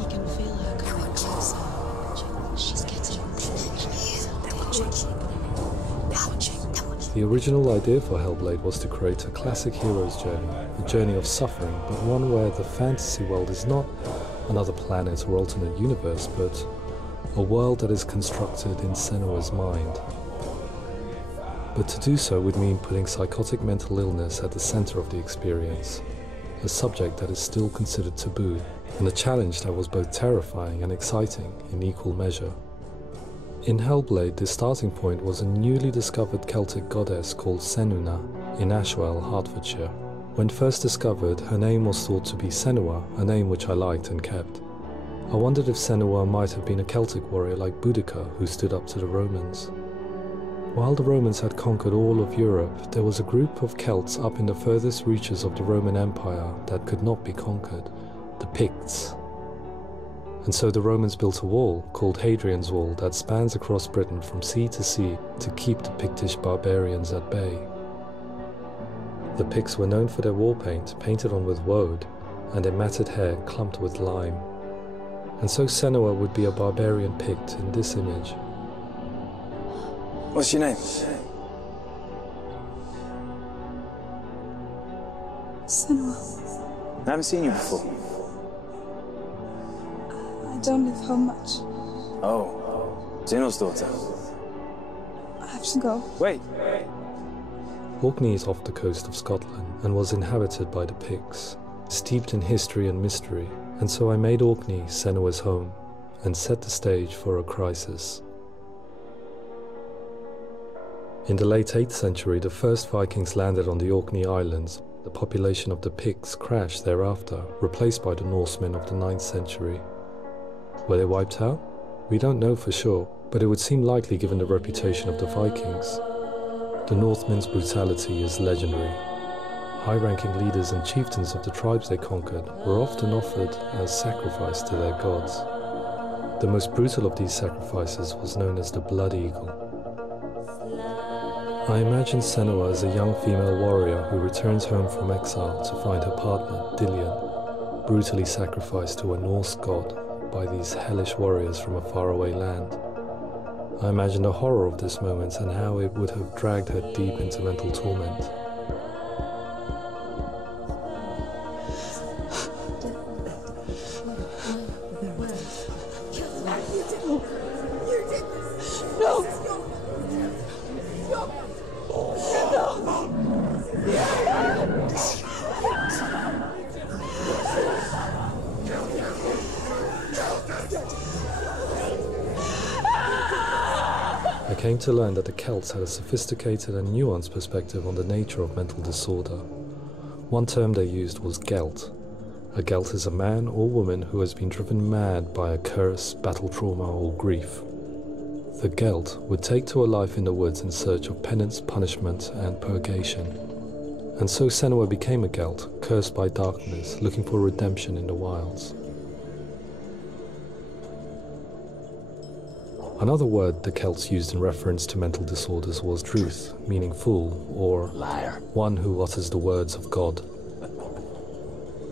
He can feel her coming closer. She's getting closer. They're watching. The original idea for Hellblade was to create a classic hero's journey, a journey of suffering, but one where the fantasy world is not another planet or alternate universe, but a world that is constructed in Senua's mind. But to do so would mean putting psychotic mental illness at the center of the experience, a subject that is still considered taboo, and a challenge that was both terrifying and exciting in equal measure. In Hellblade, the starting point was a newly discovered Celtic goddess called Senuna in Ashwell, Hertfordshire. When first discovered, her name was thought to be Senua, a name which I liked and kept. I wondered if Senua might have been a Celtic warrior like Boudica, who stood up to the Romans. While the Romans had conquered all of Europe, there was a group of Celts up in the furthest reaches of the Roman Empire that could not be conquered, the Picts. And so the Romans built a wall, called Hadrian's Wall, that spans across Britain from sea to sea to keep the Pictish barbarians at bay. The Picts were known for their war paint, painted on with woad, and their matted hair clumped with lime. And so Senua would be a barbarian Pict in this image. What's your name? Senua. I haven't seen you before. I don't leave home much. Oh, Zeno's daughter. I have to go. Wait. Orkney is off the coast of Scotland and was inhabited by the Picts, steeped in history and mystery, and so I made Orkney Senua's home and set the stage for a crisis. In the late 8th century, the first Vikings landed on the Orkney Islands. The population of the Picts crashed thereafter, replaced by the Norsemen of the 9th century. Were they wiped out? We don't know for sure, but it would seem likely given the reputation of the Vikings. The Northmen's brutality is legendary. High-ranking leaders and chieftains of the tribes they conquered were often offered as sacrifice to their gods. The most brutal of these sacrifices was known as the Blood Eagle. I imagine Senua as a young female warrior who returns home from exile to find her partner, Dillion, brutally sacrificed to a Norse god by these hellish warriors from a faraway land. I imagine the horror of this moment and how it would have dragged her deep into mental torment. I came to learn that the Celts had a sophisticated and nuanced perspective on the nature of mental disorder. One term they used was Gelt. A Gelt is a man or woman who has been driven mad by a curse, battle trauma, or grief. The Gelt would take to a life in the woods in search of penance, punishment, and purgation. And so Senua became a Gelt, cursed by darkness, looking for redemption in the wilds. Another word the Celts used in reference to mental disorders was druth, meaning fool, or liar, one who utters the words of God.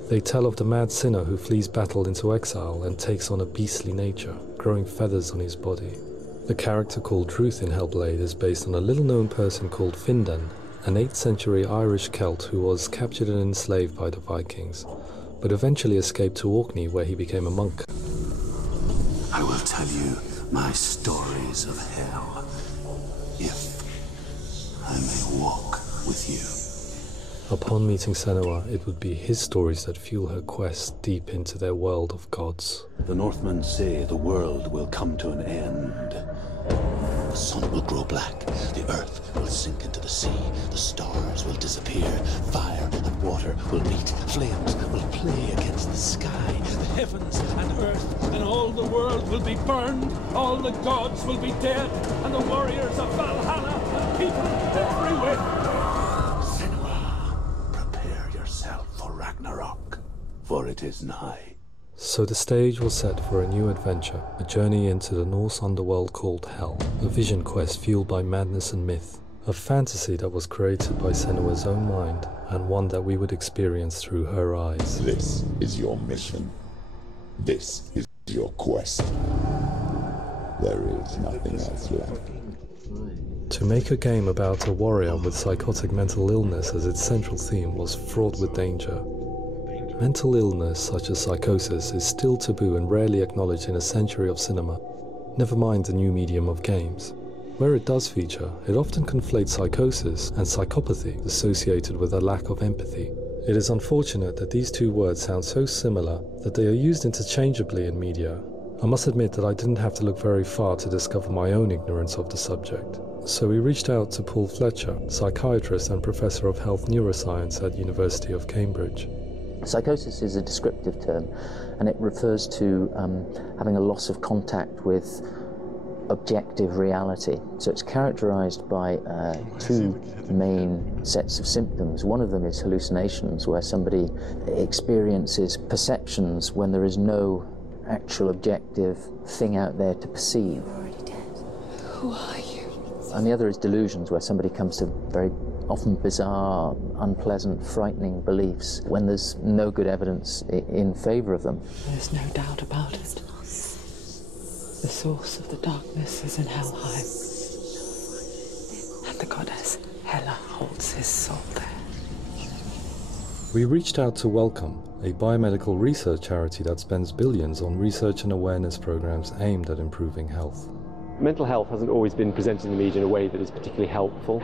They tell of the mad sinner who flees battle into exile and takes on a beastly nature, growing feathers on his body. The character called Druth in Hellblade is based on a little-known person called Findan, an 8th century Irish Celt who was captured and enslaved by the Vikings, but eventually escaped to Orkney where he became a monk. I will tell you my stories of hell, if I may walk with you. Upon meeting Senua, it would be his stories that fuel her quest deep into their world of gods. The Northmen say the world will come to an end. The sun will grow black, the earth will sink into the sea, the stars will disappear, fire and water will meet, flames will play against the sky. The heavens and earth and all the world will be burned, all the gods will be dead, and the warriors of Valhalla and people everywhere. For Ragnarok, for it is nigh. So the stage was set for a new adventure, a journey into the Norse underworld called Hell, a vision quest fueled by madness and myth, a fantasy that was created by Senua's own mind, and one that we would experience through her eyes. This is your mission. This is your quest. There is nothing else left. To make a game about a warrior with psychotic mental illness as its central theme was fraught with danger. Mental illness such as psychosis is still taboo and rarely acknowledged in a century of cinema, never mind the new medium of games. Where it does feature, it often conflates psychosis and psychopathy associated with a lack of empathy. It is unfortunate that these two words sound so similar that they are used interchangeably in media. I must admit that I didn't have to look very far to discover my own ignorance of the subject. So we reached out to Paul Fletcher, psychiatrist and professor of health neuroscience at University of Cambridge. Psychosis is a descriptive term, and it refers to having a loss of contact with objective reality. So it's characterized by two main sets of symptoms. One of them is hallucinations, where somebody experiences perceptions when there is no actual objective thing out there to perceive. You're already dead. Who are you? And the other is delusions, where somebody comes to very often bizarre, unpleasant, frightening beliefs when there's no good evidence in favor of them. There's no doubt about it. The source of the darkness is in Helheim, and the goddess Hela holds his soul there. We reached out to Wellcome, a biomedical research charity that spends billions on research and awareness programs aimed at improving health. Mental health hasn't always been presented in the media in a way that is particularly helpful.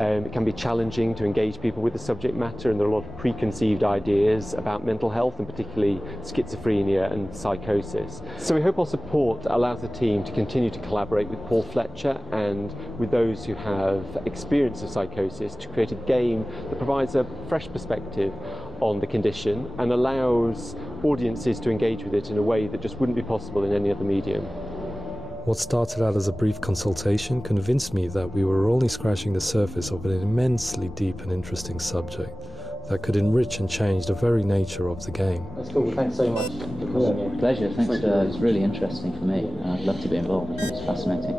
It can be challenging to engage people with the subject matter, and there are a lot of preconceived ideas about mental health, and particularly schizophrenia and psychosis. So we hope our support allows the team to continue to collaborate with Paul Fletcher and with those who have experience of psychosis to create a game that provides a fresh perspective on the condition and allows audiences to engage with it in a way that just wouldn't be possible in any other medium. What started out as a brief consultation convinced me that we were only scratching the surface of an immensely deep and interesting subject that could enrich and change the very nature of the game. That's cool. Thanks so much for calling me. Pleasure. Thanks. It's really interesting for me. I'd love to be involved. It's fascinating.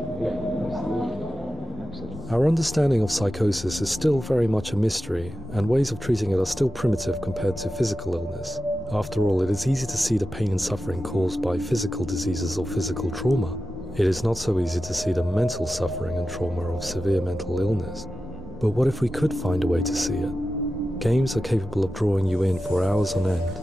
Our understanding of psychosis is still very much a mystery, and ways of treating it are still primitive compared to physical illness. After all, it is easy to see the pain and suffering caused by physical diseases or physical trauma. It is not so easy to see the mental suffering and trauma of severe mental illness. But what if we could find a way to see it? Games are capable of drawing you in for hours on end,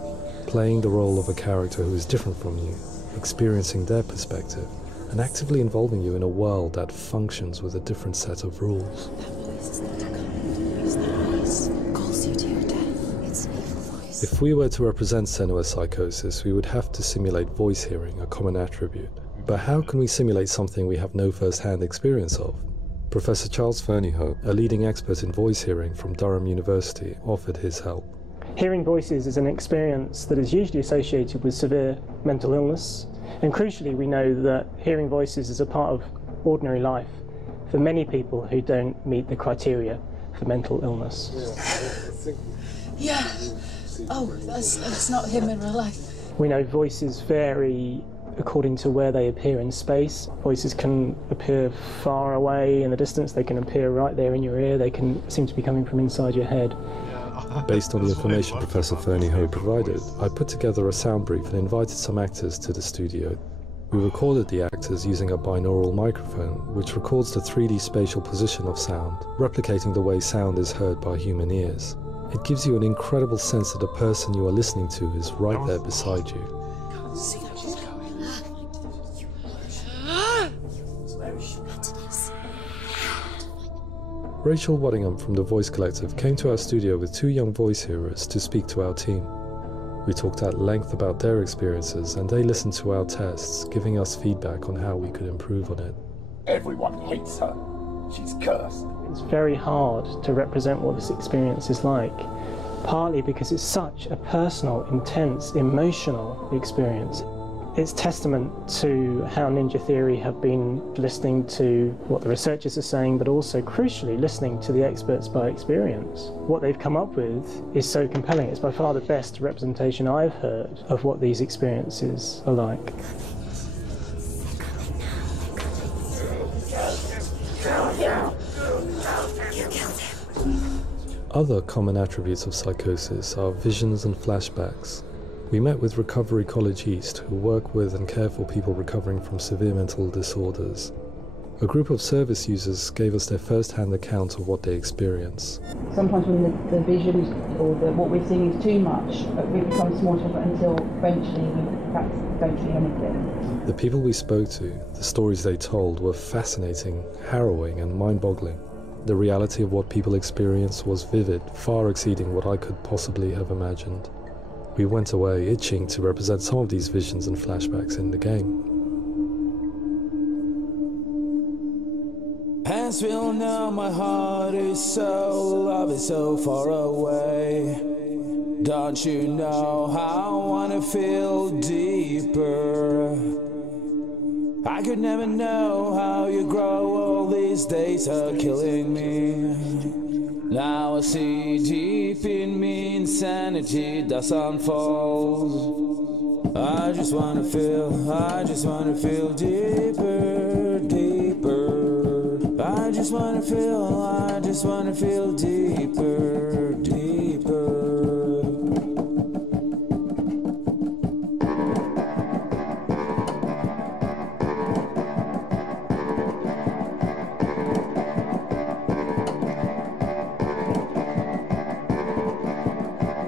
playing the role of a character who is different from you, experiencing their perspective, and actively involving you in a world that functions with a different set of rules. That voice is not a kind. It's the voice calls you to your death. It's an evil voice. If we were to represent Senua's psychosis, we would have to simulate voice hearing, a common attribute. But how can we simulate something we have no first-hand experience of? Professor Charles Fernyhough, a leading expert in voice hearing from Durham University, offered his help. Hearing voices is an experience that is usually associated with severe mental illness, and crucially we know that hearing voices is a part of ordinary life for many people who don't meet the criteria for mental illness. Yeah. Oh, that's not him in real life. We know voices vary according to where they appear in space. Voices can appear far away in the distance, they can appear right there in your ear, they can seem to be coming from inside your head. Based on the information Professor Fernie Ho provided, I put together a sound brief and invited some actors to the studio. We recorded the actors using a binaural microphone, which records the 3D spatial position of sound, replicating the way sound is heard by human ears. It gives you an incredible sense that the person you are listening to is right there beside you. Rachel Waddingham from the Voice Collective came to our studio with 2 young voice hearers to speak to our team. We talked at length about their experiences and they listened to our tests, giving us feedback on how we could improve on it. Everyone hates her. She's cursed. It's very hard to represent what this experience is like, partly because it's such a personal, intense, emotional experience. It's testament to how Ninja Theory have been listening to what the researchers are saying, but also, crucially, listening to the experts by experience. What they've come up with is so compelling. It's by far the best representation I've heard of what these experiences are like. Other common attributes of psychosis are visions and flashbacks. We met with Recovery College East, who work with and care for people recovering from severe mental disorders. A group of service users gave us their first-hand account of what they experience. Sometimes when the visions or what we're seeing is too much, we become small until eventually we perhaps don't see anything. The people we spoke to, the stories they told, were fascinating, harrowing and mind-boggling. The reality of what people experience was vivid, far exceeding what I could possibly have imagined. We went away itching to represent some of these visions and flashbacks in the game. Hansville, now my heart is so, love is so far away. Don't you know how I wanna feel deeper? I could never know how you grow, all these days are killing me. Now I see deep in me insanity does unfold. I just wanna feel deeper, deeper. I just wanna feel deeper, deeper.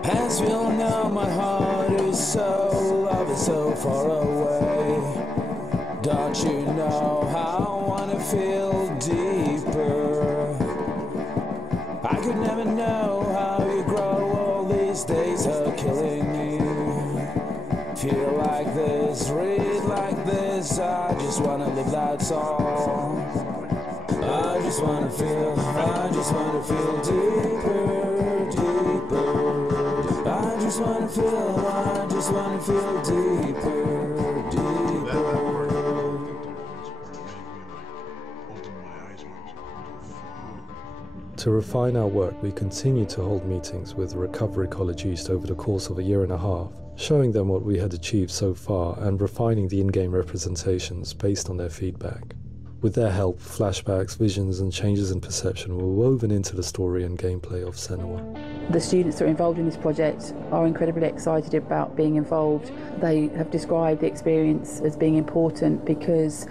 Hansville, now my heart is so, love is so far away. Don't you know how I wanna feel deeper? I could never know how you grow, all these days are killing me. Feel like this, read like this, I just wanna live, that's all. I just wanna feel deeper, deeper. I just wanna feel deeper, deeper. To refine our work, we continue to hold meetings with Recovery College East over the course of a year and a half, showing them what we had achieved so far and refining the in-game representations based on their feedback. With their help, flashbacks, visions and changes in perception were woven into the story and gameplay of Senua. The students that are involved in this project are incredibly excited about being involved. They have described the experience as being important because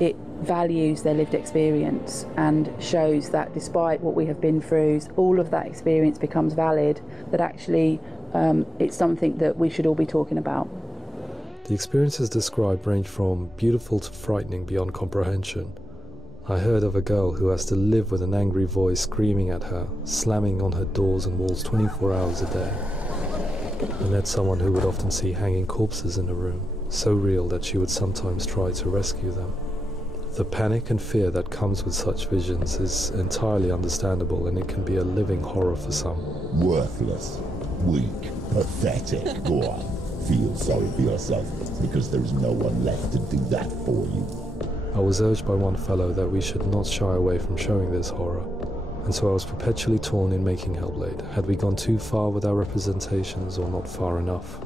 it values their lived experience and shows that despite what we have been through, all of that experience becomes valid, that actually it's something that we should all be talking about. The experiences described range from beautiful to frightening beyond comprehension. I heard of a girl who has to live with an angry voice screaming at her, slamming on her doors and walls 24 hours a day. I met someone who would often see hanging corpses in a room, so real that she would sometimes try to rescue them. The panic and fear that comes with such visions is entirely understandable, and it can be a living horror for some. Worthless, weak, pathetic. Go on. Feel sorry for yourself, because there's no one left to do that for you. I was urged by one fellow that we should not shy away from showing this horror, and so I was perpetually torn in making Hellblade. Had we gone too far with our representations or not far enough?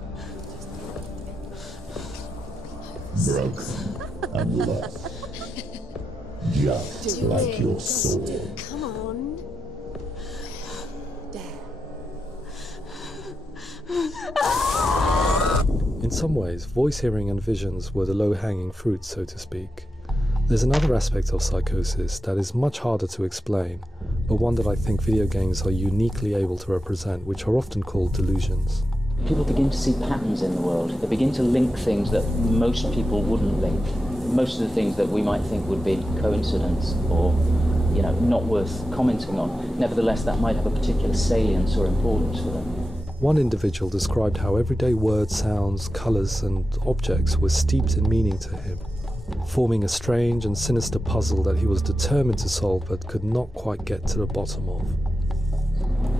broken and lost. Just like your soul. Come on. In some ways, voice hearing and visions were the low-hanging fruit, so to speak. There's another aspect of psychosis that is much harder to explain, but one that I think video games are uniquely able to represent, which are often called delusions. People begin to see patterns in the world. They begin to link things that most people wouldn't link. Most of the things that we might think would be coincidence or, not worth commenting on. Nevertheless, that might have a particular salience or importance for them. One individual described how everyday words, sounds, colours and objects were steeped in meaning to him, forming a strange and sinister puzzle that he was determined to solve but could not quite get to the bottom of.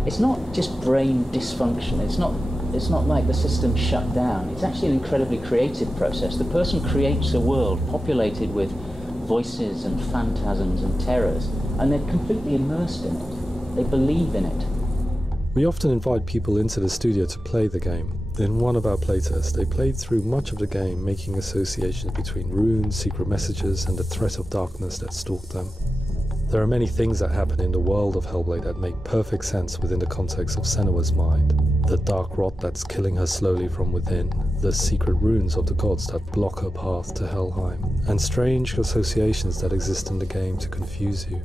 It's not just brain dysfunction, it's not like the system shut down. It's actually an incredibly creative process. The person creates a world populated with voices and phantasms and terrors, and they're completely immersed in it. They believe in it. We often invite people into the studio to play the game. In one of our playtests, they played through much of the game, making associations between runes, secret messages, and the threat of darkness that stalked them. There are many things that happen in the world of Hellblade that make perfect sense within the context of Senua's mind. The dark rot that's killing her slowly from within, the secret runes of the gods that block her path to Helheim, and strange associations that exist in the game to confuse you.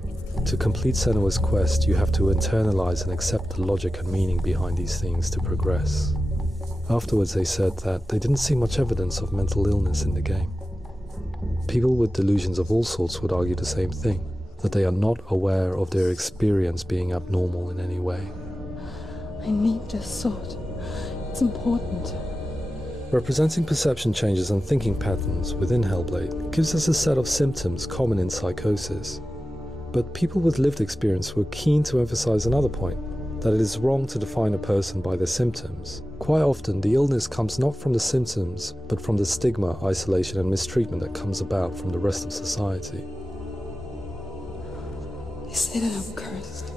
To complete Senua's quest, you have to internalize and accept the logic and meaning behind these things to progress. Afterwards, they said that they didn't see much evidence of mental illness in the game. People with delusions of all sorts would argue the same thing, that they are not aware of their experience being abnormal in any way. I need this sword. It's important. Representing perception changes and thinking patterns within Hellblade gives us a set of symptoms common in psychosis. But people with lived experience were keen to emphasize another point, that it is wrong to define a person by their symptoms. Quite often, the illness comes not from the symptoms, but from the stigma, isolation and mistreatment that comes about from the rest of society. They say that I'm cursed.